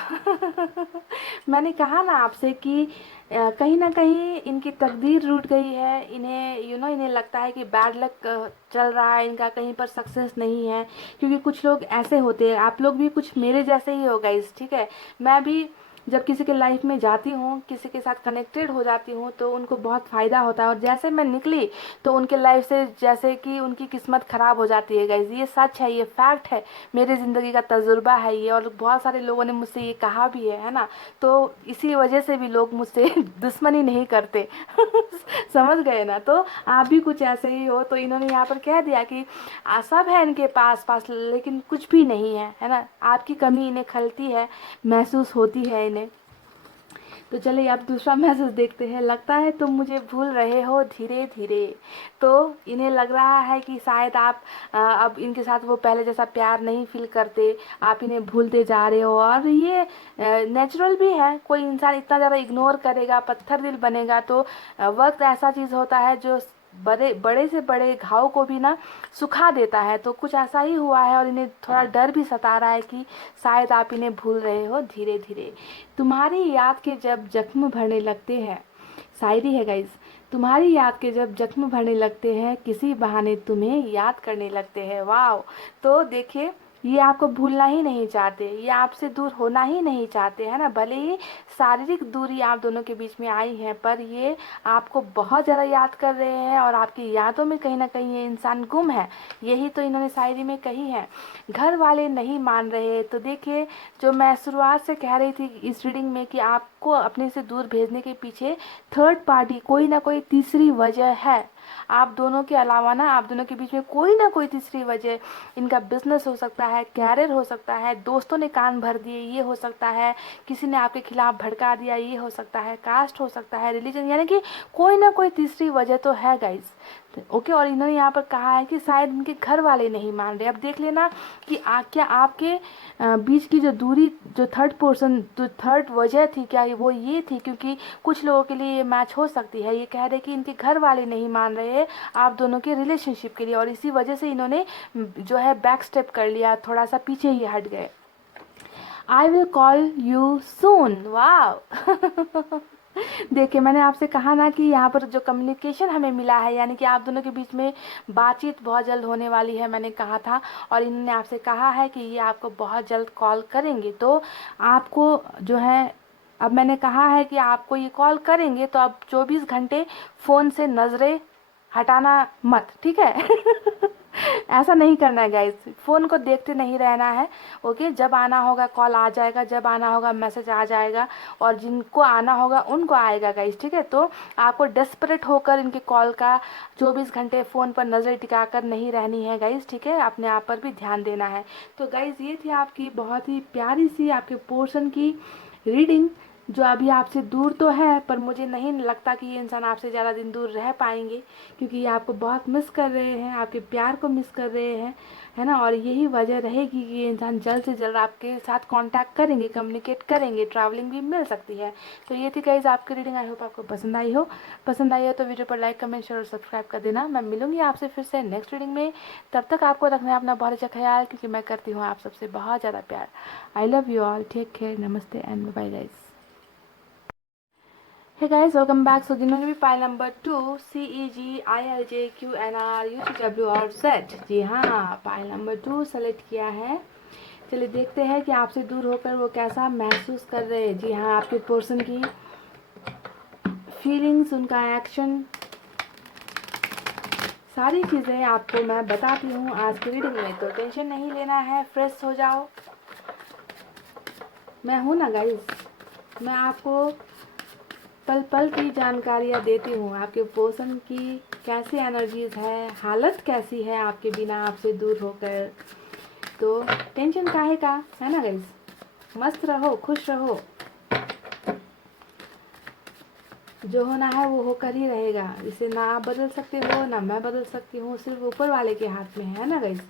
मैंने कहा ना आपसे कि कहीं ना कहीं इनकी तकदीर रूठ गई है, इन्हें इन्हें लगता है कि बैड लक चल रहा है इनका, कहीं पर सक्सेस नहीं है। क्योंकि कुछ लोग ऐसे होते हैं, आप लोग भी कुछ मेरे जैसे ही हो गाइस, ठीक है। मैं भी जब किसी के लाइफ में जाती हूँ, किसी के साथ कनेक्टेड हो जाती हूँ, तो उनको बहुत फ़ायदा होता है, और जैसे मैं निकली तो उनके लाइफ से जैसे कि उनकी किस्मत ख़राब हो जाती है गाइस। ये सच है, ये फैक्ट है, मेरे ज़िंदगी का तजुर्बा है ये, और बहुत सारे लोगों ने मुझसे ये कहा भी है ना। तो इसी वजह से भी लोग मुझसे दुश्मनी नहीं करते। समझ गए ना। तो आप भी कुछ ऐसे ही हो। तो इन्होंने यहाँ पर कह दिया कि सब है इनके पास पास लेकिन कुछ भी नहीं है ना। आपकी कमी इन्हें खलती है, महसूस होती है इन्हें। तो चलिए अब दूसरा मैसेज देखते हैं। लगता है तुम मुझे भूल रहे हो धीरे धीरे। तो इन्हें लग रहा है कि शायद आप अब इनके साथ वो पहले जैसा प्यार नहीं फील करते, आप इन्हें भूलते जा रहे हो। और ये नेचुरल भी है, कोई इंसान इतना ज़्यादा इग्नोर करेगा, पत्थर दिल बनेगा, तो वक्त ऐसा चीज़ होता है जो बड़े से बड़े घाव को भी ना सुखा देता है। तो कुछ ऐसा ही हुआ है, और इन्हें थोड़ा डर भी सता रहा है कि शायद आप इन्हें भूल रहे हो धीरे धीरे। तुम्हारी याद के जब जख्म भरने लगते हैं, शायरी है गाइस। तुम्हारी याद के जब जख्म भरने लगते हैं, किसी बहाने तुम्हें याद करने लगते हैं। वाह। तो देखिए, ये आपको भूलना ही नहीं चाहते, ये आपसे दूर होना ही नहीं चाहते, है ना। भले ही शारीरिक दूरी आप दोनों के बीच में आई है, पर ये आपको बहुत ज़्यादा याद कर रहे हैं, और आपकी यादों में कहीं ना कहीं ये इंसान गुम है। यही तो इन्होंने शायरी में कही है। घर वाले नहीं मान रहे। तो देखिए, जो मैं शुरुआत से कह रही थी इस रीडिंग में कि आपको अपने से दूर भेजने के पीछे थर्ड पार्टी, कोई ना कोई तीसरी वजह है। आप दोनों के अलावा ना, आप दोनों के बीच में कोई ना कोई तीसरी वजह, इनका बिजनेस हो सकता है, कैरियर हो सकता है, दोस्तों ने कान भर दिए ये हो सकता है, किसी ने आपके खिलाफ भड़का दिया ये हो सकता है, कास्ट हो सकता है, रिलीजन, यानी कि कोई ना कोई तीसरी वजह तो है गाइस। ओके। और इन्होंने यहाँ पर कहा है कि शायद इनके घर वाले नहीं मान रहे। अब देख लेना कि क्या आपके बीच की जो दूरी, जो थर्ड पर्सन, जो थर्ड वजह थी, क्या वो ये थी? क्योंकि कुछ लोगों के लिए ये मैच हो सकती है। ये कह रहे कि इनके घर वाले नहीं मान रहे हैं आप दोनों के रिलेशनशिप के लिए, और इसी वजह से इन्होंने जो है बैक स्टेप कर लिया, थोड़ा सा पीछे ही हट गए। I will call you soon. वाह। देखिए, मैंने आपसे कहा ना कि यहाँ पर जो कम्युनिकेशन हमें मिला है, यानी कि आप दोनों के बीच में बातचीत बहुत जल्द होने वाली है, मैंने कहा था। और इन्होंने आपसे कहा है कि ये आपको बहुत जल्द कॉल करेंगे। तो आपको जो है, अब मैंने कहा है कि आपको ये कॉल करेंगे, तो आप 24 घंटे फ़ोन से नज़रें हटाना मत, ठीक है। ऐसा नहीं करना है गाइस, फ़ोन को देखते नहीं रहना है। ओके। जब आना होगा कॉल आ जाएगा, जब आना होगा मैसेज आ जाएगा, और जिनको आना होगा उनको आएगा गाइस, ठीक है। तो आपको डेस्परेट होकर इनके कॉल का 24 घंटे फ़ोन पर नज़र टिकाकर नहीं रहनी है गाइस, ठीक है। अपने आप पर भी ध्यान देना है। तो गाइस, ये थी आपकी बहुत ही प्यारी सी आपके पोर्शन की रीडिंग, जो अभी आपसे दूर तो है, पर मुझे नहीं लगता कि ये इंसान आपसे ज़्यादा दिन दूर रह पाएंगे, क्योंकि ये आपको बहुत मिस कर रहे हैं, आपके प्यार को मिस कर रहे हैं, है ना। और यही वजह रहेगी कि ये इंसान जल्द से जल्द आपके साथ कांटेक्ट करेंगे, कम्युनिकेट करेंगे, ट्रैवलिंग भी मिल सकती है। तो ये थी गाइस आपकी रीडिंग। आई होप आपको पसंद आई हो। पसंद आई हो तो वीडियो पर लाइक, कमेंट, शेयर और सब्सक्राइब कर देना। मैं मिलूंगी आपसे फिर से नेक्स्ट रीडिंग में। तब तक आपको रखना है अपना बहुत अच्छा ख्याल, क्योंकि मैं करती हूँ आप सबसे बहुत ज़्यादा प्यार। I love you all, take care, नमस्ते and bye guys. Hey guys, welcome back. So जिन्होंने भी pile number 2 CEG ILJQNR UTW और Z, जी हाँ, पाइल नंबर 2 सेलेक्ट किया है। चलिए देखते हैं कि आपसे दूर होकर वो कैसा महसूस कर रहे हैं। जी हाँ, आपके पर्सन की फीलिंग्स, उनका एक्शन सारी चीज़ें आपको मैं बताती हूँ आज की रीडिंग में, तो टेंशन नहीं लेना है, फ्रेश हो जाओ। मैं हूँ ना गाइस, मैं आपको पल पल की जानकारियाँ देती हूँ, आपके पर्सन की कैसी एनर्जीज है, हालत कैसी है आपके बिना, आपसे दूर होकर। तो टेंशन काहे का, है ना गाइस, मस्त रहो, खुश रहो। जो होना है वो होकर ही रहेगा, इसे ना आप बदल सकते हो ना मैं बदल सकती हूँ, सिर्फ ऊपर वाले के हाथ में है ना गाइस।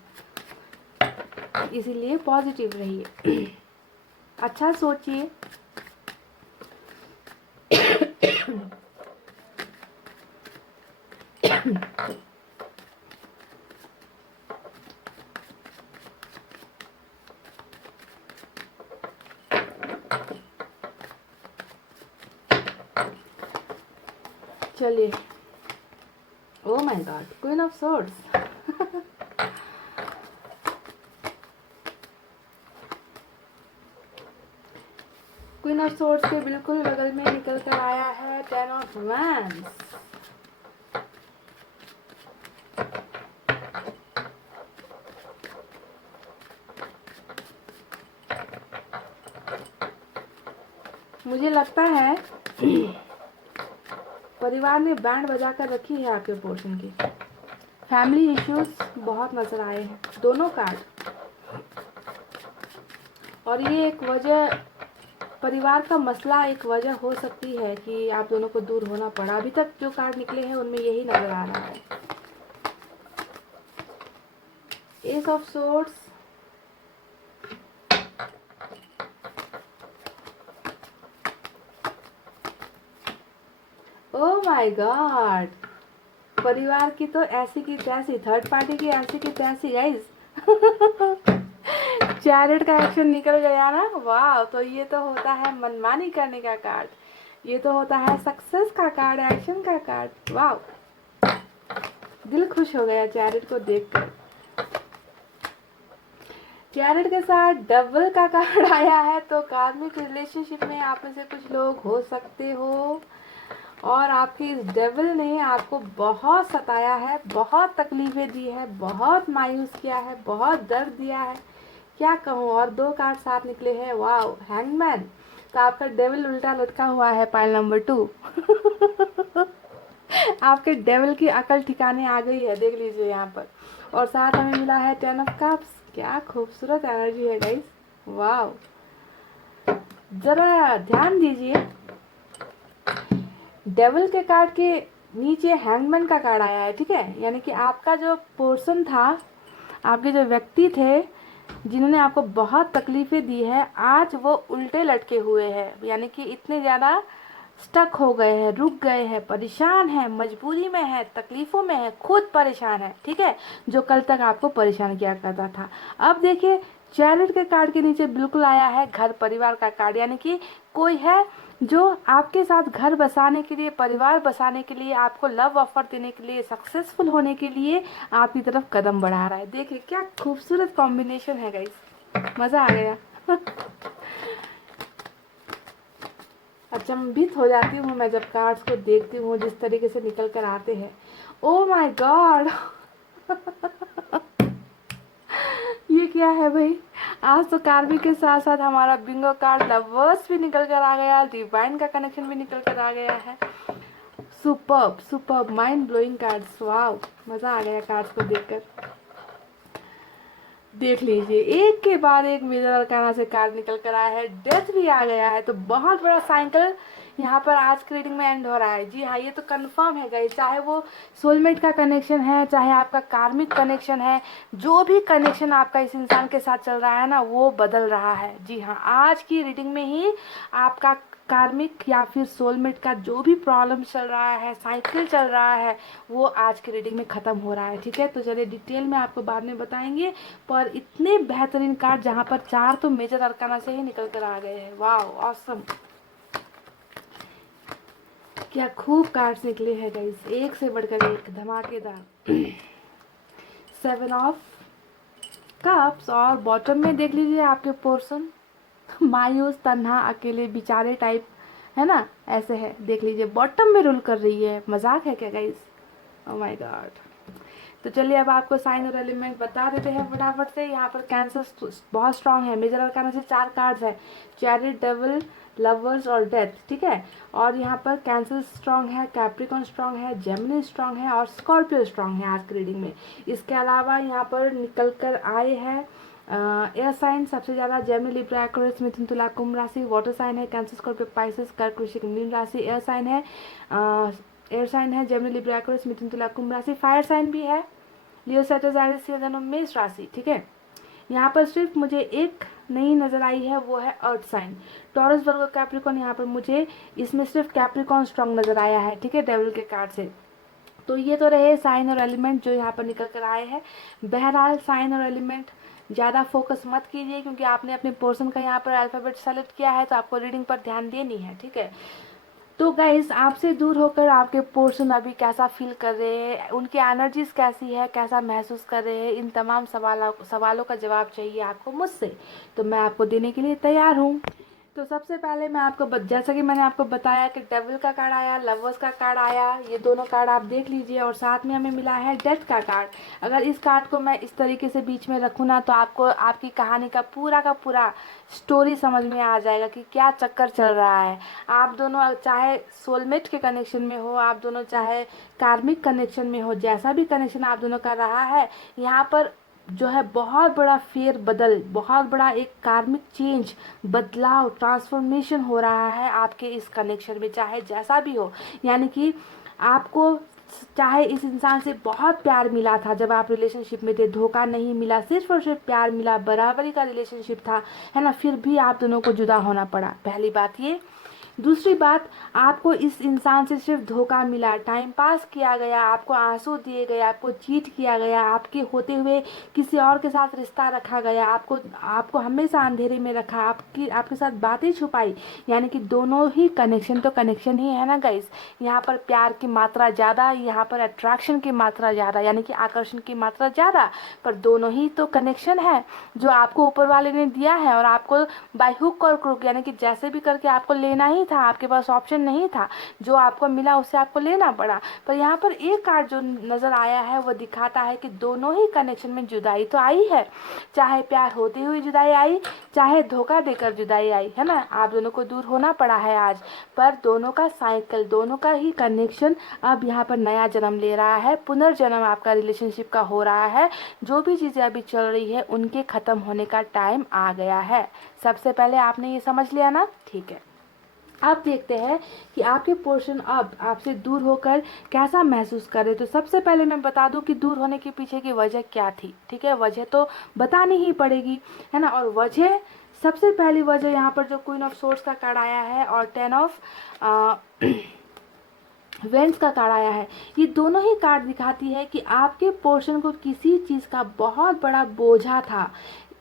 इसीलिए पॉजिटिव रहिए, अच्छा सोचिए। चलिए, oh my God, queen of swords. Queen of swords के बिल्कुल बगल में निकल कर आया है टेन ऑफ वैंड्स। मुझे लगता है परिवार ने बैंड बजा कर रखी है आपके पोर्शन की। फैमिली इश्यूज बहुत नजर आए हैं दोनों कार्ड, और ये एक वजह, परिवार का मसला एक वजह हो सकती है कि आप दोनों को दूर होना पड़ा। अभी तक जो कार्ड निकले हैं उनमें यही नजर आ रहा है। S of swords, oh my God, परिवार की तो ऐसी की तैसी, थर्ड पार्टी की ऐसी की तैसी गाइस। चैरियट का एक्शन निकल गया ना, वाह। तो ये तो होता है मनमानी करने का कार्ड, ये तो होता है सक्सेस का कार्ड, एक्शन का कार्ड। वाह, दिल खुश हो गया चैरियट को देखकर। चैरियट के साथ डबल का कार्ड आया है, तो कार्मिक रिलेशनशिप में आप में से कुछ लोग हो सकते हो, और आपकी इस डेविल ने आपको बहुत सताया है, बहुत तकलीफें दी है, बहुत मायूस किया है, बहुत दर्द दिया है, क्या कहूँ। और दो कार्ड साथ निकले हैं, वाओ, हैंगमैन। तो आपका डेविल उल्टा लटका हुआ है, पाइल नंबर 2। आपके डेविल की अकल ठिकाने आ गई है, देख लीजिए यहाँ पर। और साथ हमें मिला है 10 ऑफ कप्स। क्या खूबसूरत एनर्जी है गाइस, वाओ। जरा ध्यान दीजिए, डेविल के कार्ड के नीचे हैंगमैन का कार्ड आया है, ठीक है। यानी कि आपका जो पर्सन था, आपके जो व्यक्ति थे जिन्होंने आपको बहुत तकलीफें दी है, आज वो उल्टे लटके हुए हैं। यानी कि इतने ज़्यादा स्टक हो गए हैं, रुक गए हैं, परेशान हैं, मजबूरी में है, तकलीफ़ों में है, खुद परेशान है, ठीक है। जो कल तक आपको परेशान किया करता था, अब देखिए चैरियट के कार्ड के नीचे बिल्कुल आया है घर परिवार का कार्ड। यानी कि कोई है जो आपके साथ घर बसाने के लिए, परिवार बसाने के लिए, आपको लव ऑफर देने के लिए, सक्सेसफुल होने के लिए आपकी तरफ कदम बढ़ा रहा है। देखिए क्या खूबसूरत कॉम्बिनेशन है गाइस, मज़ा आ गया। अचंभित हो जाती हूँ मैं जब कार्ड्स को देखती हूँ जिस तरीके से निकल कर आते हैं। ओह माय गॉड, ये क्या है भाई। आज तो कार्मिक के साथ साथ हमारा बिंगो कार्ड लवर्स भी निकल कर आ गया, डिवाइन का कनेक्शन भी निकल कर आ गया है। Superb superb, mind blowing cards, wow, मज़ा आ गया कार्ड्स को देखकर। देख लीजिए एक के बाद एक मेजर अरकाना से कार्ड निकल कर आया है, डेथ भी आ गया है। तो बहुत बड़ा साइकिल यहाँ पर आज की रीडिंग में एंड हो रहा है। जी हाँ, ये तो कंफर्म है गाइस, चाहे वो सोलमेट का कनेक्शन है, चाहे आपका कार्मिक कनेक्शन है, जो भी कनेक्शन आपका इस इंसान के साथ चल रहा है ना, वो बदल रहा है। जी हाँ, आज की रीडिंग में ही आपका कार्मिक या फिर सोलमेट का जो भी प्रॉब्लम चल रहा है, साइकिल चल रहा है, वो आज की रीडिंग में ख़त्म हो रहा है, ठीक है। तो चलिए डिटेल में आपको बाद में बताएंगे, पर इतने बेहतरीन कार्ड जहाँ पर 4 तो मेजर अरकाना से ही निकल कर आ गए हैं। वाह, ऑसम, क्या खूब कार्ड्स निकले हैं गाइस, एक से बढ़कर एक धमाकेदार। 7 ऑफ कप्स, और बॉटम में देख लीजिए आपके पोर्शन मायूस, तन्हा, अकेले, बिचारे टाइप, है ना, ऐसे है। देख लीजिए बॉटम में रूल कर रही है, मजाक है क्या गाइस। ओह माय गॉड, तो चलिए अब आपको साइन और एलिमेंट बता देते हैं फटाफट से। यहाँ पर कैंसर बहुत स्ट्रांग है, मेजर अरकाना से 4 कार्ड्स है, चैरिट, डेविल, लवर्स और डेथ, ठीक है। और यहाँ पर कैंसर स्ट्रांग है, कैप्रिकॉन स्ट्रांग है, जेमिनी स्ट्रांग है और स्कॉर्पियो स्ट्रांग है आज की रीडिंग में। इसके अलावा यहाँ पर निकल कर आए हैं एयर साइन सबसे ज़्यादा, जेमिनी, लिब्रा, एक्वेरियस, मिथुन, तुला, कुंभ राशि। वाटर साइन है कैंसर, स्कॉर्पियो, पाइसेस, कर्क, वृश्चिक, मीन राशि। एयर साइन है जेमिनी, लिब्रा, एक्वेरियस, मिथुन, तुला, कुंभ राशि। फायर साइन भी है, लियो, सैजिटेरियस, सिंह, मेष राशि, ठीक है। यहाँ पर सिर्फ मुझे एक नई नजर आई है, वो है अर्थ साइन, टॉरस, वर्गो, कैप्रिकॉन। यहाँ पर मुझे इसमें सिर्फ कैप्रिकॉन स्ट्रांग नजर आया है, ठीक है, डेविल के कार्ड से। तो ये तो रहे साइन और एलिमेंट जो यहाँ पर निकल कर आए हैं। बहरहाल साइन और एलिमेंट ज़्यादा फोकस मत कीजिए, क्योंकि आपने अपने पोर्शन का यहाँ पर अल्फ़ाबेट सेलेक्ट किया है, तो आपको रीडिंग पर ध्यान देनी है, ठीक है। तो गाइस, आपसे दूर होकर आपके पोर्शन अभी कैसा फील कर रहे हैं, उनकी एनर्जीज कैसी है, कैसा महसूस कर रहे हैं, इन तमाम सवालों का जवाब चाहिए आपको मुझसे, तो मैं आपको देने के लिए तैयार हूँ। तो सबसे पहले मैं आपको जैसा कि मैंने आपको बताया कि डेविल का कार्ड आया, लवर्स का कार्ड आया, ये दोनों कार्ड आप देख लीजिए, और साथ में हमें मिला है डेथ का कार्ड। अगर इस कार्ड को मैं इस तरीके से बीच में रखूँ ना, तो आपको आपकी कहानी का पूरा स्टोरी समझ में आ जाएगा कि क्या चक्कर चल रहा है। आप दोनों चाहे सोलमेट के कनेक्शन में हो, आप दोनों चाहे कार्मिक कनेक्शन में हो, जैसा भी कनेक्शन आप दोनों का रहा है, यहाँ पर जो है बहुत बड़ा फेरबदल, बहुत बड़ा एक कार्मिक चेंज, बदलाव, ट्रांसफॉर्मेशन हो रहा है आपके इस कनेक्शन में, चाहे जैसा भी हो। यानी कि आपको चाहे इस इंसान से बहुत प्यार मिला था जब आप रिलेशनशिप में थे, धोखा नहीं मिला, सिर्फ और सिर्फ प्यार मिला, बराबरी का रिलेशनशिप था, है ना, फिर भी आप दोनों को जुदा होना पड़ा, पहली बात ये। दूसरी बात, आपको इस इंसान से सिर्फ धोखा मिला, टाइम पास किया गया, आपको आंसू दिए गए, आपको चीट किया गया, आपके होते हुए किसी और के साथ रिश्ता रखा गया, आपको हमेशा अंधेरे में रखा, आपके साथ बातें छुपाई। यानी कि दोनों ही कनेक्शन तो कनेक्शन ही है ना गाइस। यहाँ पर प्यार की मात्रा ज़्यादा, यहाँ पर अट्रैक्शन की मात्रा ज़्यादा, यानी कि आकर्षण की मात्रा ज़्यादा, पर दोनों ही तो कनेक्शन है जो आपको ऊपर वाले ने दिया है, और आपको बाय हुक और क्रुक, यानी कि जैसे भी करके आपको लेना ही था, आपके पास ऑप्शन नहीं था, जो आपको मिला उससे आपको लेना पड़ा। पर यहाँ पर एक कार्ड जो नजर आया है वो दिखाता है कि दोनों ही कनेक्शन में जुदाई तो आई है, चाहे प्यार होते हुए जुदाई आई, चाहे धोखा देकर जुदाई आई, है ना, आप दोनों को दूर होना पड़ा है आज, पर दोनों का साइकिल, दोनों का ही कनेक्शन अब यहाँ पर नया जन्म ले रहा है, पुनर्जन्म आपका रिलेशनशिप का हो रहा है। जो भी चीज़ें अभी चल रही है उनके ख़त्म होने का टाइम आ गया है। सबसे पहले आपने ये समझ लिया ना, ठीक है। अब देखते हैं कि आपके पोर्शन अब आपसे दूर होकर कैसा महसूस कर रहे। तो सबसे पहले मैं बता दूं कि दूर होने के पीछे की वजह क्या थी, ठीक है, वजह तो बतानी ही पड़ेगी, है ना। और वजह, सबसे पहली वजह यहाँ पर जो क्वीन ऑफ सोर्ड्स का कार्ड आया है और 10 ऑफ वेंस का कार्ड आया है, ये दोनों ही कार्ड दिखाती है कि आपके पोर्शन को किसी चीज़ का बहुत बड़ा बोझा था,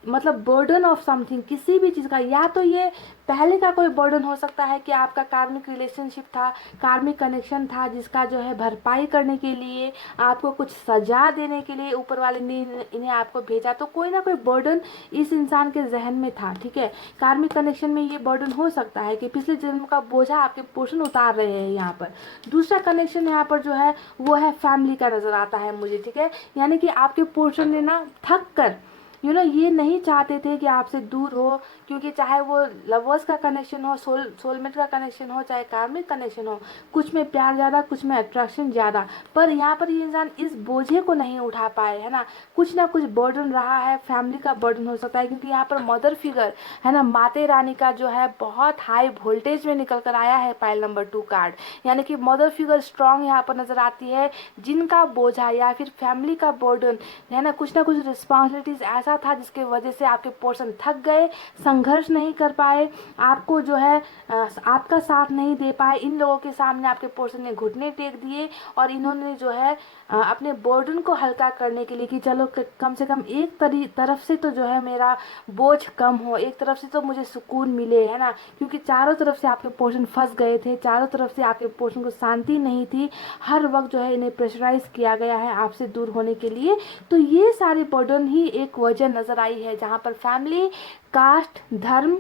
मतलब बर्डन ऑफ समथिंग, किसी भी चीज़ का। या तो ये पहले का कोई बर्डन हो सकता है कि आपका कार्मिक रिलेशनशिप था, कार्मिक कनेक्शन था, जिसका जो है भरपाई करने के लिए, आपको कुछ सजा देने के लिए ऊपर वाले ने इन्हें आपको भेजा, तो कोई ना कोई बर्डन इस इंसान के जहन में था, ठीक है। कार्मिक कनेक्शन में ये बर्डन हो सकता है कि पिछले जन्म का बोझा आपके पोर्शन उतार रहे हैं यहाँ पर। दूसरा कनेक्शन यहाँ पर जो है वो है फैमिली का नजर आता है मुझे, ठीक है। यानी कि आपके पोर्शन ने ना थक कर ये नहीं चाहते थे कि आपसे दूर हो, क्योंकि चाहे वो लवर्स का कनेक्शन हो, सोलमेट का कनेक्शन हो, चाहे कार्मिक कनेक्शन हो, कुछ में प्यार ज़्यादा, कुछ में अट्रैक्शन ज़्यादा, पर यहाँ पर ये इंसान इस बोझे को नहीं उठा पाए, है ना। कुछ ना कुछ बर्डन रहा है, फैमिली का बर्डन हो सकता है, क्योंकि यहाँ पर मदर फिगर, है ना, माते रानी का जो है बहुत हाई वोल्टेज में निकल कर आया है पाइल नंबर 2 कार्ड। यानी कि मदर फिगर स्ट्रांग यहाँ पर नजर आती है, जिनका बोझा या फिर फैमिली का बर्डन, है ना, कुछ रिस्पॉन्सिबिलिटीज ऐसा था जिसके वजह से आपके पोर्शन थक गए, संघर्ष नहीं कर पाए, आपको जो है आपका साथ नहीं दे पाए। इन लोगों के सामने आपके पोर्शन ने घुटने टेक दिए, और इन्होंने जो है अपने बर्डन को हल्का करने के लिए कि चलो कम से कम एक तरफ से तो जो है मेरा बोझ कम हो, एक तरफ से तो मुझे सुकून मिले, है ना, क्योंकि चारों तरफ से आपके पोर्शन फंस गए थे, चारों तरफ से आपके पोर्शन को शांति नहीं थी, हर वक्त जो है इन्हें प्रेशराइज किया गया है आपसे दूर होने के लिए। तो ये सारे बर्डन ही एक वजह वजह नज़र आई है, जहाँ पर फैमिली, कास्ट, धर्म,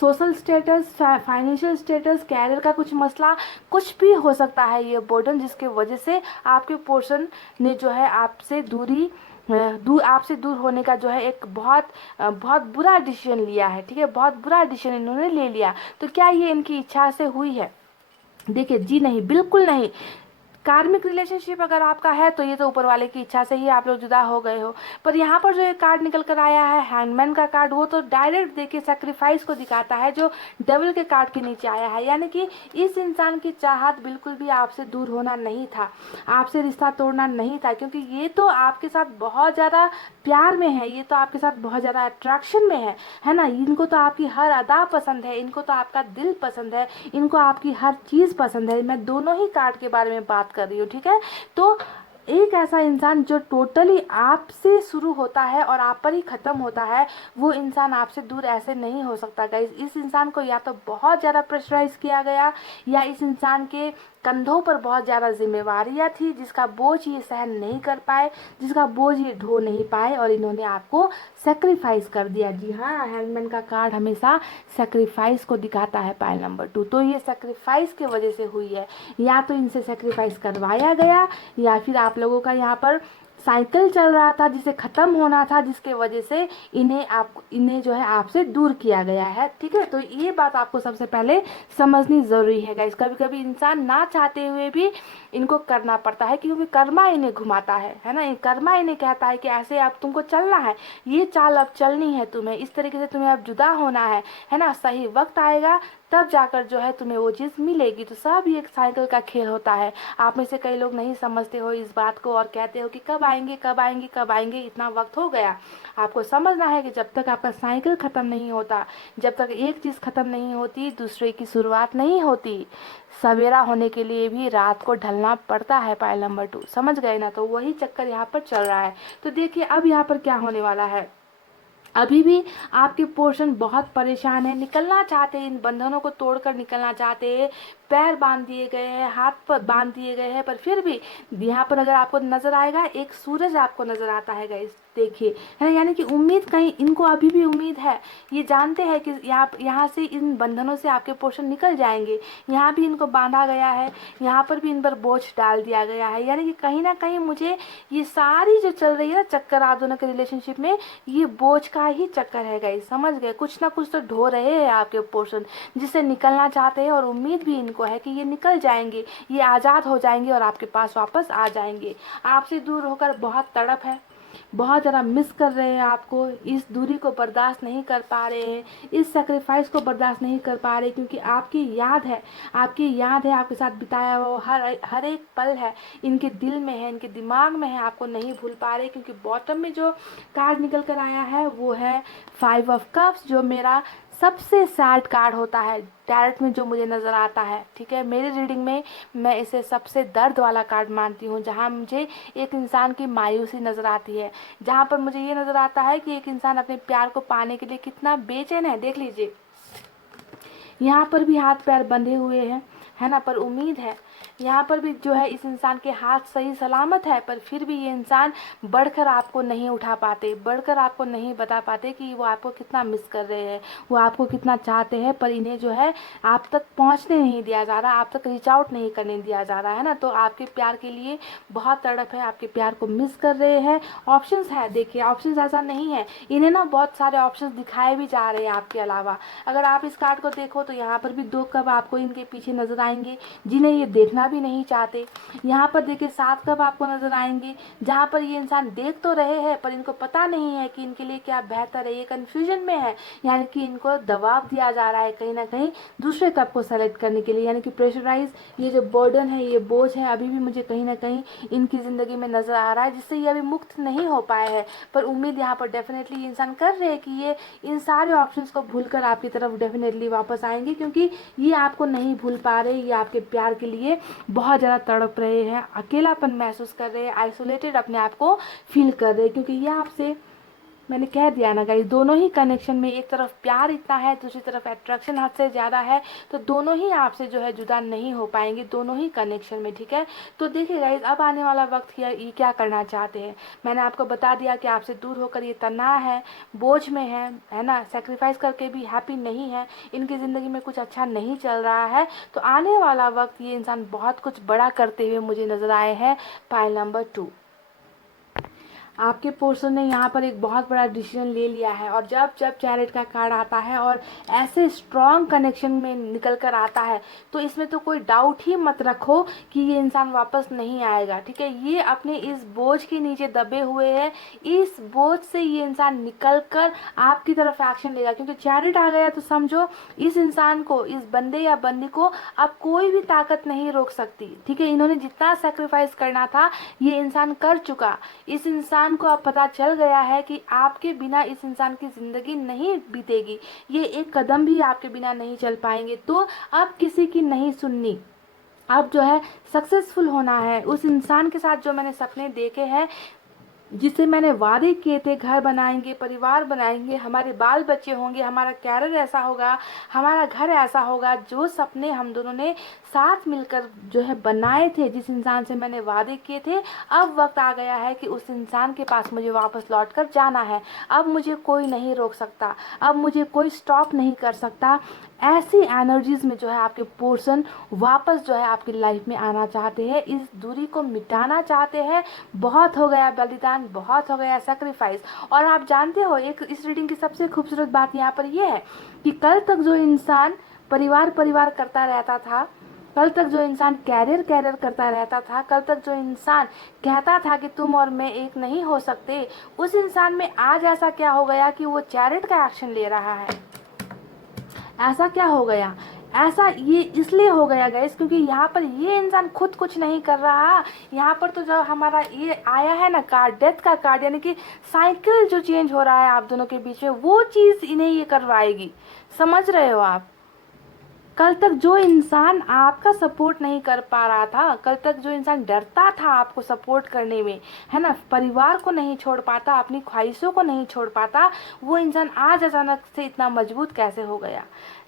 social status, financial status, career का कुछ मसला, कुछ भी हो सकता है ये बर्डन, जिसके वजह से आपके पोर्शन ने जो है आपसे आपसे दूर होने का जो है एक बहुत बुरा डिसीजन लिया है। ठीक है, बहुत बुरा डिसीजन इन्होंने ले लिया। तो क्या ये इनकी इच्छा से हुई है? देखिए जी नहीं, बिल्कुल नहीं। कार्मिक रिलेशनशिप अगर आपका है तो ये तो ऊपर वाले की इच्छा से ही आप लोग जुदा हो गए हो। पर यहाँ पर जो ये कार्ड निकल कर आया है, हैंगमैन का कार्ड, वो तो डायरेक्ट देखिए सेक्रीफाइस को दिखाता है, जो डेविल के कार्ड के नीचे आया है। यानी कि इस इंसान की चाहत बिल्कुल भी आपसे दूर होना नहीं था, आपसे रिश्ता तोड़ना नहीं था, क्योंकि ये तो आपके साथ बहुत ज़्यादा प्यार में है, ये तो आपके साथ बहुत ज़्यादा अट्रैक्शन में है ना। इनको तो आपकी हर अदा पसंद है, इनको तो आपका दिल पसंद है, इनको आपकी हर चीज़ पसंद है। मैं दोनों ही कार्ड के बारे में बात कर रही हूँ। ठीक है, तो एक ऐसा इंसान जो टोटली आपसे शुरू होता है और आप पर ही ख़त्म होता है, वो इंसान आपसे दूर ऐसे नहीं हो सकता गाइस। इस इंसान को या तो बहुत ज़्यादा प्रेशराइज किया गया, या इस इंसान के कंधों पर बहुत ज़्यादा जिम्मेवारियाँ थी, जिसका बोझ ये सहन नहीं कर पाए, जिसका बोझ ये ढो नहीं पाए, और इन्होंने आपको सेक्रीफाइस कर दिया। जी हाँ, हैंगमैन का कार्ड हमेशा सेक्रीफाइस को दिखाता है, पाइल नंबर 2। तो ये सेक्रीफाइस की वजह से हुई है, या तो इनसे सेक्रीफाइस करवाया गया, या फिर आप लोगों का यहाँ पर साइकिल चल रहा था जिसे ख़त्म होना था, जिसके वजह से इन्हें जो है आपसे दूर किया गया है। ठीक है, तो ये बात आपको सबसे पहले समझनी ज़रूरी है गाइस। कभी कभी इंसान ना चाहते हुए भी इनको करना पड़ता है, क्योंकि कर्मा इन्हें घुमाता है ना। कर्मा इन्हें कहता है कि ऐसे अब तुमको चलना है, ये चाल अब चलनी है तुम्हें, इस तरीके से तुम्हें अब जुदा होना है ना। सही वक्त आएगा तब जाकर जो है तुम्हें वो चीज़ मिलेगी। तो सब ये एक साइकिल का खेल होता है। आप में से कई लोग नहीं समझते हो इस बात को, और कहते हो कि कब आएंगे कब आएंगे कब आएंगे, इतना वक्त हो गया। आपको समझना है कि जब तक आपका साइकिल ख़त्म नहीं होता, जब तक एक चीज़ ख़त्म नहीं होती, दूसरे की शुरुआत नहीं होती। सवेरा होने के लिए भी रात को ढलना पड़ता है, पाइल नंबर 2। समझ गए ना? तो वही चक्कर यहाँ पर चल रहा है। तो देखिए अब यहाँ पर क्या होने वाला है। अभी भी आपके पोर्शन बहुत परेशान है, निकलना चाहते हैं, इन बंधनों को तोड़कर निकलना चाहते हैं। पैर बांध दिए गए हैं, हाथ पर बांध दिए गए हैं, पर फिर भी यहाँ पर अगर आपको नजर आएगा, एक सूरज आपको नजर आता है गाइस, देखिए, है ना। यानी कि उम्मीद, कहीं इनको अभी भी उम्मीद है, ये जानते हैं कि यहाँ से इन बंधनों से आपके पोर्शन निकल जाएंगे। यहाँ भी इनको बांधा गया है, यहाँ पर भी इन पर बोझ डाल दिया गया है। यानी कि कहीं ना कहीं मुझे ये सारी जो चल रही है ना चक्कर आप दोनों के रिलेशनशिप में, ये बोझ का ही चक्कर है गाइस। समझ गए? कुछ ना कुछ तो ढो रहे हैं आपके पोर्शन, जिससे निकलना चाहते हैं, और उम्मीद भी इनको है कि ये निकल जाएंगे, ये आज़ाद हो जाएंगे और आपके पास वापस आ जाएंगे। आपसे दूर होकर बहुत तड़प है, बहुत ज़्यादा मिस कर रहे हैं आपको, इस दूरी को बर्दाश्त नहीं कर पा रहे हैं, इस सेक्रीफाइस को बर्दाश्त नहीं कर पा रहे, क्योंकि आपकी याद है आपके साथ बिताया वो हर एक पल है, इनके दिल में है, इनके दिमाग में है, आपको नहीं भूल पा रहे। क्योंकि बॉटम में जो कार्ड निकल कर आया है वो है 5 ऑफ कप्स, जो मेरा सबसे सैड कार्ड होता है डायरेक्ट में जो मुझे नज़र आता है। ठीक है, मेरी रीडिंग में मैं इसे सबसे दर्द वाला कार्ड मानती हूँ, जहाँ मुझे एक इंसान की मायूसी नज़र आती है, जहाँ पर मुझे ये नज़र आता है कि एक इंसान अपने प्यार को पाने के लिए कितना बेचैन है। देख लीजिए, यहाँ पर भी हाथ पैर बंधे हुए हैं, है ना, पर उम्मीद है। यहाँ पर भी जो है इस इंसान के हाथ सही सलामत है, पर फिर भी ये इंसान बढ़कर आपको नहीं उठा पाते, बढ़कर आपको नहीं बता पाते कि वो आपको कितना मिस कर रहे हैं, वो आपको कितना चाहते हैं, पर इन्हें जो है आप तक पहुँचने नहीं दिया जा रहा, आप तक रीच आउट नहीं करने दिया जा रहा, है ना। तो आपके प्यार के लिए बहुत तड़प है, आपके प्यार को मिस कर रहे हैं। ऑप्शंस है, देखिए ऑप्शंस ऐसा नहीं है, इन्हें ना बहुत सारे ऑप्शंस दिखाए भी जा रहे हैं आपके अलावा। अगर आप इस कार्ड को देखो तो यहाँ पर भी 2 कप आपको इनके पीछे नजर आएंगे, जिन्हें ये देखना भी नहीं चाहते। यहाँ पर देखिए 7 कप आपको नजर आएंगे, जहाँ पर ये इंसान देख तो रहे हैं, पर इनको पता नहीं है कि इनके लिए क्या बेहतर है, ये कंफ्यूजन में है। यानी कि इनको दबाव दिया जा रहा है कहीं ना कहीं दूसरे कप को सेलेक्ट करने के लिए, यानी कि प्रेशराइज, ये जो बर्डन है, ये बोझ है, अभी भी मुझे कहीं ना कहीं इनकी ज़िंदगी में नज़र आ रहा है, जिससे ये अभी मुक्त नहीं हो पाए हैं। पर उम्मीद यहाँ पर डेफिनेटली ये इंसान कर रहे हैं कि ये इन सारे ऑप्शंस को भूलकर आपकी तरफ डेफिनेटली वापस आएंगे, क्योंकि ये आपको नहीं भूल पा रहे, ये आपके प्यार के लिए बहुत ज़्यादा तड़प रहे हैं, अकेलापन महसूस कर रहे हैं, आइसोलेटेड अपने आप को फील कर रहे हैं, क्योंकि ये आपसे मैंने कह दिया ना गाइस, दोनों ही कनेक्शन में एक तरफ प्यार इतना है, दूसरी तरफ अट्रैक्शन हद से ज़्यादा है, तो दोनों ही आपसे जो है जुदा नहीं हो पाएंगे, दोनों ही कनेक्शन में, ठीक है। तो देखिए गाइस, अब आने वाला वक्त ये क्या करना चाहते हैं। मैंने आपको बता दिया कि आपसे दूर होकर ये तनाव है, बोझ में है ना, सेक्रीफाइस करके भी हैप्पी नहीं है, इनकी ज़िंदगी में कुछ अच्छा नहीं चल रहा है। तो आने वाला वक्त ये इंसान बहुत कुछ बड़ा करते हुए मुझे नज़र आए हैं। पाइल नंबर 2, आपके पर्सन ने यहाँ पर एक बहुत बड़ा डिसीजन ले लिया है, और जब जब चैरिट का कार्ड आता है और ऐसे स्ट्रॉन्ग कनेक्शन में निकल कर आता है, तो इसमें तो कोई डाउट ही मत रखो कि ये इंसान वापस नहीं आएगा, ठीक है। ये अपने इस बोझ के नीचे दबे हुए हैं, इस बोझ से ये इंसान निकल कर आपकी तरफ एक्शन लेगा, क्योंकि चैरिट आ गया तो समझो इस इंसान को, इस बंदे या बंदी को अब कोई भी ताकत नहीं रोक सकती, ठीक है। इन्होंने जितना सेक्रीफाइस करना था ये इंसान कर चुका। इस इंसान को अब पता चल गया है कि आपके बिना इस इंसान की ज़िंदगी नहीं बीतेगी, ये एक कदम भी आपके बिना नहीं चल पाएंगे। तो अब किसी की नहीं सुननी, अब जो है सक्सेसफुल होना है। उस इंसान के साथ जो मैंने सपने देखे हैं, जिससे मैंने वादे किए थे, घर बनाएंगे, परिवार बनाएंगे, हमारे बाल बच्चे होंगे, हमारा कैरियर ऐसा होगा, हमारा घर ऐसा होगा, जो सपने हम दोनों ने साथ मिलकर जो है बनाए थे, जिस इंसान से मैंने वादे किए थे, अब वक्त आ गया है कि उस इंसान के पास मुझे वापस लौट कर जाना है। अब मुझे कोई नहीं रोक सकता, अब मुझे कोई स्टॉप नहीं कर सकता। ऐसी एनर्जीज में जो है आपके पर्सन वापस जो है आपकी लाइफ में आना चाहते हैं, इस दूरी को मिटाना चाहते हैं। बहुत हो गया बलिदान, बहुत हो गया सैक्रिफाइस। और आप जानते हो, एक इस रीडिंग की सबसे खूबसूरत बात यहाँ पर यह है कि कल तक जो इंसान परिवार परिवार करता रहता था, कल तक जो इंसान कैरियर कैरियर करता रहता था, कल तक जो इंसान कहता था कि तुम और मैं एक नहीं हो सकते, उस इंसान में आज ऐसा क्या हो गया कि वो चैरिट का एक्शन ले रहा है। ऐसा क्या हो गया? ऐसा ये इसलिए हो गया गाइस, क्योंकि यहाँ पर ये इंसान खुद कुछ नहीं कर रहा। यहाँ पर तो जो हमारा ये आया है ना कार्ड, डेथ का कार्ड, यानी कि साइकिल जो चेंज हो रहा है आप दोनों के बीच में, वो चीज़ इन्हें ये करवाएगी। समझ रहे हो आप? कल तक जो इंसान आपका सपोर्ट नहीं कर पा रहा था, कल तक जो इंसान डरता था आपको सपोर्ट करने में, है ना, परिवार को नहीं छोड़ पाता, अपनी ख्वाहिशों को नहीं छोड़ पाता, वो इंसान आज अचानक से इतना मजबूत कैसे हो गया?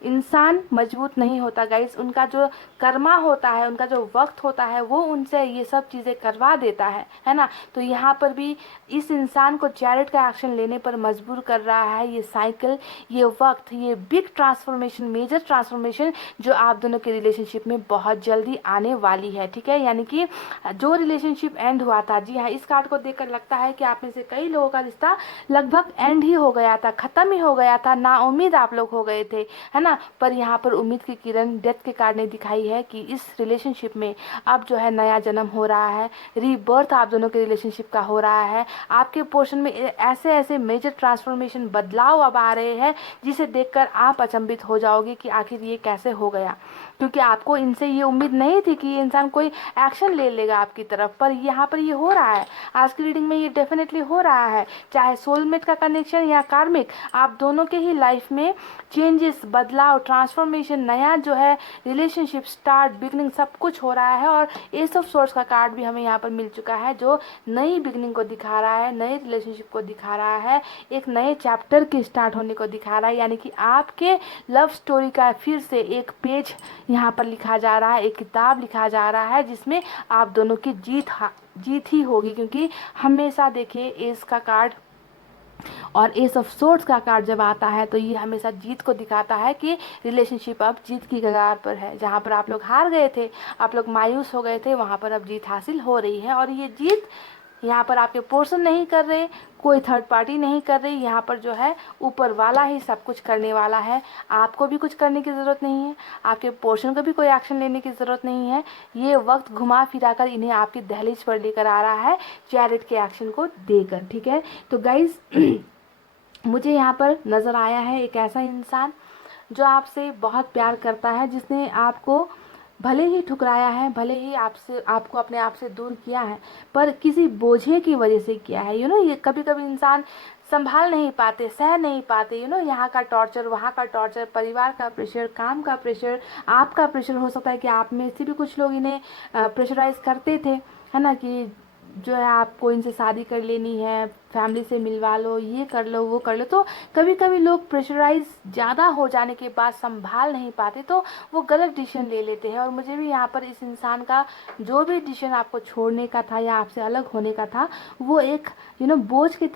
इंसान मजबूत नहीं होता गाइस, उनका जो कर्मा होता है, उनका जो वक्त होता है, वो उनसे ये सब चीज़ें करवा देता है ना। तो यहाँ पर भी इस इंसान को चैरिट का एक्शन लेने पर मजबूर कर रहा है ये साइकिल, ये वक्त, ये बिग ट्रांसफॉर्मेशन, मेजर ट्रांसफॉर्मेशन जो आप दोनों के रिलेशनशिप में बहुत जल्दी आने वाली है, ठीक है। यानी कि जो रिलेशनशिप एंड हुआ था, जी हाँ, इस कार्ड को देखकर लगता है कि आप में से कई लोगों का रिश्ता लगभग एंड ही हो गया था, ख़त्म ही हो गया था, नाउम्मीद आप लोग हो गए थे, है ना। पर यहाँ पर उम्मीद की किरण डेथ के कार्ड ने दिखाई है कि इस रिलेशनशिप में अब जो है नया जन्म हो रहा है, रीबर्थ आप दोनों के रिलेशनशिप का हो रहा है। आपके पोर्शन में ऐसे ऐसे मेजर ट्रांसफॉर्मेशन, बदलाव अब आ रहे हैं, जिसे देखकर आप अचंभित हो जाओगे कि आखिर ये कैसे हो गया, क्योंकि आपको इनसे ये उम्मीद नहीं थी कि ये इंसान कोई एक्शन ले लेगा आपकी तरफ, पर यहाँ पर ये हो रहा है। आज की रीडिंग में ये डेफिनेटली हो रहा है, चाहे सोलमेट का कनेक्शन या कार्मिक, आप दोनों के ही लाइफ में चेंजेस, बदलाव, ट्रांसफॉर्मेशन, नया जो है रिलेशनशिप स्टार्ट, बिगनिंग, सब कुछ हो रहा है। और एस ऑफ सोर्ड्स का कार्ड भी हमें यहाँ पर मिल चुका है, जो नई बिगनिंग को दिखा रहा है, नए रिलेशनशिप को दिखा रहा है, एक नए चैप्टर के स्टार्ट होने को दिखा रहा है। यानी कि आपके लव स्टोरी का फिर से एक पेज यहाँ पर लिखा जा रहा है, एक किताब लिखा जा रहा है, जिसमें आप दोनों की जीत ही होगी। क्योंकि हमेशा देखिए एस का कार्ड और एस ऑफ सोर्ड्स का कार्ड जब आता है तो ये हमेशा जीत को दिखाता है कि रिलेशनशिप अब जीत की कगार पर है। जहाँ पर आप लोग हार गए थे, आप लोग मायूस हो गए थे, वहाँ पर अब जीत हासिल हो रही है। और ये जीत यहाँ पर आपके पोर्शन नहीं कर रहे, कोई थर्ड पार्टी नहीं कर रही, यहाँ पर जो है ऊपर वाला ही सब कुछ करने वाला है। आपको भी कुछ करने की ज़रूरत नहीं है, आपके पोर्शन को भी कोई एक्शन लेने की ज़रूरत नहीं है। ये वक्त घुमा फिरा कर इन्हें आपकी दहलीज पर लेकर आ रहा है, चैरिट के एक्शन को देकर, ठीक है। तो गाइज मुझे यहाँ पर नज़र आया है एक ऐसा इंसान जो आपसे बहुत प्यार करता है, जिसने आपको भले ही ठुकराया है, भले ही आपको अपने आप से दूर किया है, पर किसी बोझे की वजह से किया है। ये कभी कभी इंसान संभाल नहीं पाते, सह नहीं पाते, यहाँ का टॉर्चर, वहाँ का टॉर्चर, परिवार का प्रेशर, काम का प्रेशर, आपका प्रेशर। हो सकता है कि आप में से भी कुछ लोग इन्हें प्रेशराइज करते थे, है ना, कि जो है आपको इनसे शादी कर लेनी है, फैमिली से मिलवा लो, ये कर लो, वो कर लो। तो कभी कभी लोग प्रेशराइज ज़्यादा हो जाने के बाद संभाल नहीं पाते, तो वो गलत डिसीजन ले लेते हैं। और मुझे भी यहाँ पर इस इंसान का जो भी डिसीजन आपको छोड़ने का था या आपसे अलग होने का था, वो एक बोझ के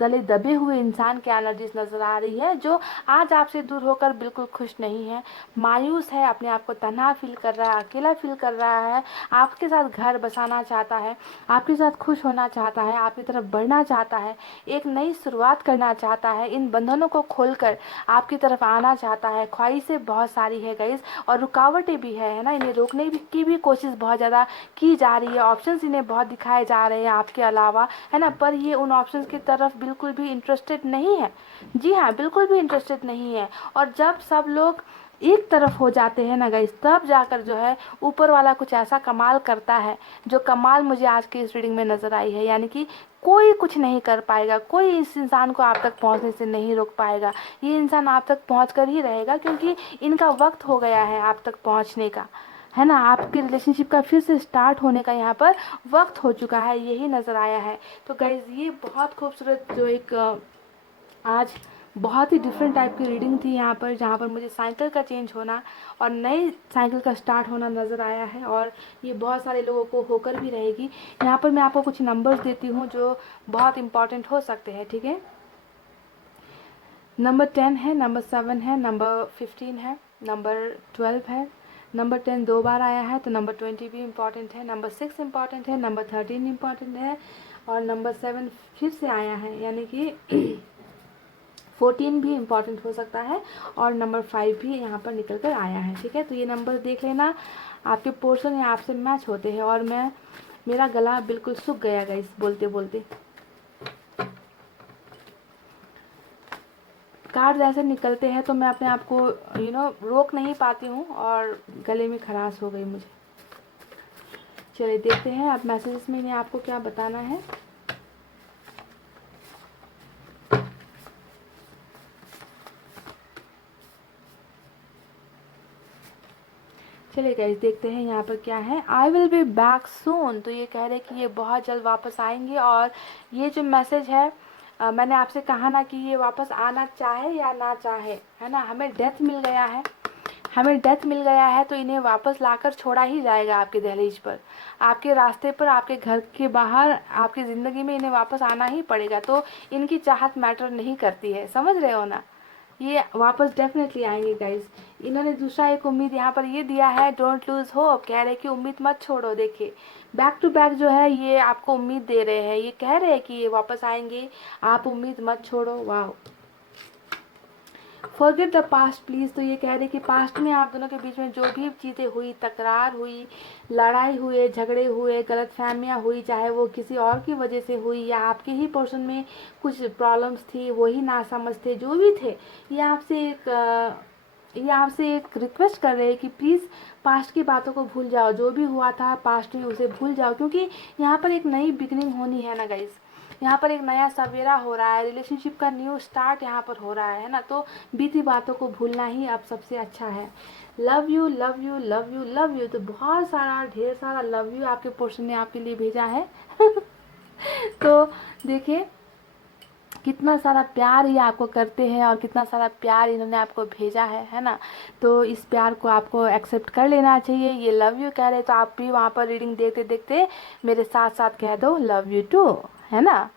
तले दबे हुए इंसान की एनर्जीज नज़र आ रही है, जो आज आपसे दूर होकर बिल्कुल खुश नहीं है, मायूस है, अपने आप को तन्हा फील कर रहा है, अकेला फील कर रहा है, आपके साथ घर बसाना चाहता है, आपके साथ खुश होना चाहता है, आपकी तरफ बढ़ना चाहता है, एक नई शुरुआत करना चाहता है, इन बंधनों को खोलकर आपकी तरफ आना चाहता है। ख्वाहिशें बहुत सारी है गाइस, और रुकावटें भी है ना, इन्हें रोकने की भी कोशिश बहुत ज़्यादा की जा रही है, ऑप्शंस इन्हें बहुत दिखाए जा रहे हैं आपके अलावा, है ना, पर ये उन ऑप्शंस की तरफ बिल्कुल भी इंटरेस्टेड नहीं है। जी हाँ, बिल्कुल भी इंटरेस्टेड नहीं है। और जब सब लोग एक तरफ हो जाते हैं ना गाइस, तब जाकर जो है ऊपर वाला कुछ ऐसा कमाल करता है, जो कमाल मुझे आज की इस रीडिंग में नज़र आई है। यानी कि कोई कुछ नहीं कर पाएगा, कोई इस इंसान को आप तक पहुंचने से नहीं रोक पाएगा। ये इंसान आप तक पहुंच कर ही रहेगा, क्योंकि इनका वक्त हो गया है आप तक पहुंचने का, है ना, आपके रिलेशनशिप का फिर से स्टार्ट होने का यहाँ पर वक्त हो चुका है, यही नज़र आया है। तो गाइज ये बहुत खूबसूरत जो एक आज बहुत ही डिफरेंट टाइप की रीडिंग थी यहाँ पर, जहाँ पर मुझे साइकिल का चेंज होना और नए साइकिल का स्टार्ट होना नज़र आया है, और ये बहुत सारे लोगों को होकर भी रहेगी। यहाँ पर मैं आपको कुछ नंबर्स देती हूँ जो बहुत इंपॉर्टेंट हो सकते हैं, ठीक है। नंबर 10 है, नंबर 7 है, नंबर 15 है, नंबर 12 है, नंबर 10 2 बार आया है, तो नंबर 20 भी इम्पॉर्टेंट है, नंबर 6 इम्पॉर्टेंट है, नंबर 13 इम्पॉर्टेंट है, और नंबर 7 फिर से आया है, यानी कि 14 भी इम्पॉर्टेंट हो सकता है, और नंबर 5 भी यहाँ पर निकल कर आया है, ठीक है। तो ये नंबर देख लेना, आपके पोर्शन या आपसे मैच होते हैं। और मेरा गला बिल्कुल सूख गया गाइस बोलते बोलते, कार्ड ऐसे निकलते हैं तो मैं अपने आप को रोक नहीं पाती हूँ, और गले में खराश हो गई मुझे। चलिए देखते हैं अब मैसेजेस में इन्हें आपको क्या बताना है। चलिए गाइस देखते हैं यहाँ पर क्या है। I will be back soon, तो ये कह रहे हैं कि ये बहुत जल्द वापस आएंगे। और ये जो मैसेज है, मैंने आपसे कहा ना कि ये वापस आना चाहे या ना चाहे, है ना, हमें डेथ मिल गया है, हमें डेथ मिल गया है, तो इन्हें वापस लाकर छोड़ा ही जाएगा आपके दहलीज पर, आपके रास्ते पर, आपके घर के बाहर, आपकी ज़िंदगी में इन्हें वापस आना ही पड़ेगा। तो इनकी चाहत मैटर नहीं करती है, समझ रहे हो ना, ये वापस डेफिनेटली आएंगे गाइज। इन्होंने दूसरा एक उम्मीद यहाँ पर ये दिया है, डोंट लूज होप, कह रहे कि उम्मीद मत छोड़ो। देखिए बैक टू बैक जो है ये आपको उम्मीद दे रहे हैं, ये कह रहे हैं कि ये वापस आएंगे, आप उम्मीद मत छोड़ो। वाह, फॉरगेट द पास्ट प्लीज़, तो ये कह रहे कि पास्ट में आप दोनों के बीच में जो भी चीज़ें हुई, तकरार हुई, लड़ाई हुए, झगड़े हुए, गलतफहमियां हुई, चाहे वो किसी और की वजह से हुई या आपके ही पर्सन में कुछ प्रॉब्लम्स थी, वही नासमझ थे, जो भी थे, ये आपसे एक रिक्वेस्ट कर रहे हैं कि प्लीज़ पास्ट की बातों को भूल जाओ, जो भी हुआ था पास्ट में उसे भूल जाओ, क्योंकि यहाँ पर एक नई बिगनिंग होनी है ना गाइज, यहाँ पर एक नया सवेरा हो रहा है, रिलेशनशिप का न्यू स्टार्ट यहाँ पर हो रहा है ना, तो बीती बातों को भूलना ही अब सबसे अच्छा है। Love you love you love you love you, तो बहुत सारा ढेर सारा लव यू आपके पोर्शन ने आपके लिए भेजा है तो देखिए कितना सारा प्यार ये आपको करते हैं और कितना सारा प्यार इन्होंने आपको भेजा है ना, तो इस प्यार को आपको एक्सेप्ट कर लेना चाहिए। ये लव यू कह रहे तो आप भी वहाँ पर रीडिंग देखते देखते मेरे साथ साथ कह दो लव यू टू, है ना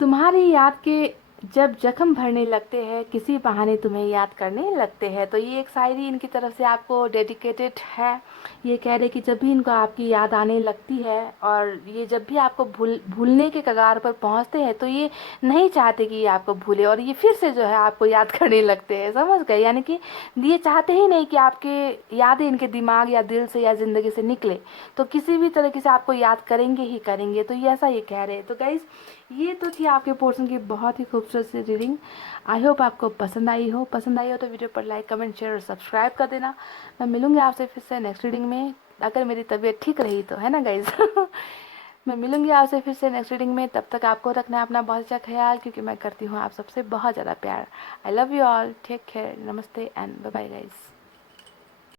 तुम्हारी याद के जब जख्म भरने लगते हैं, किसी बहाने तुम्हें याद करने लगते हैं, तो ये एक शायरी इनकी तरफ से आपको डेडिकेटेड है। ये कह रहे कि जब भी इनको आपकी याद आने लगती है और ये जब भी आपको भूलने के कगार पर पहुंचते हैं, तो ये नहीं चाहते कि ये आपको भूले, और ये फिर से जो है आपको याद करने लगते हैं, समझ गए, यानी कि ये चाहते ही नहीं कि आपके यादें इनके दिमाग या दिल से या ज़िंदगी से निकले, तो किसी भी तरीके से आपको याद करेंगे ही करेंगे। तो ये ऐसा ये कह रहे हैं। तो गाइज़ ये तो थी आपके पोर्शन की बहुत ही खूबसूरत सी रीडिंग। आई होप आपको पसंद आई हो तो वीडियो पर लाइक कमेंट शेयर और सब्सक्राइब कर देना। मैं मिलूंगी आपसे फिर से नेक्स्ट रीडिंग में, अगर मेरी तबीयत ठीक रही तो, है ना गाइज मैं मिलूंगी आपसे फिर से नेक्स्ट रीडिंग में। तब तक आपको रखना है अपना बहुत अच्छा ख्याल, क्योंकि मैं करती हूँ आप सबसे बहुत ज़्यादा प्यार। I love you all, take care, नमस्ते एंड बाय बाय गाइज।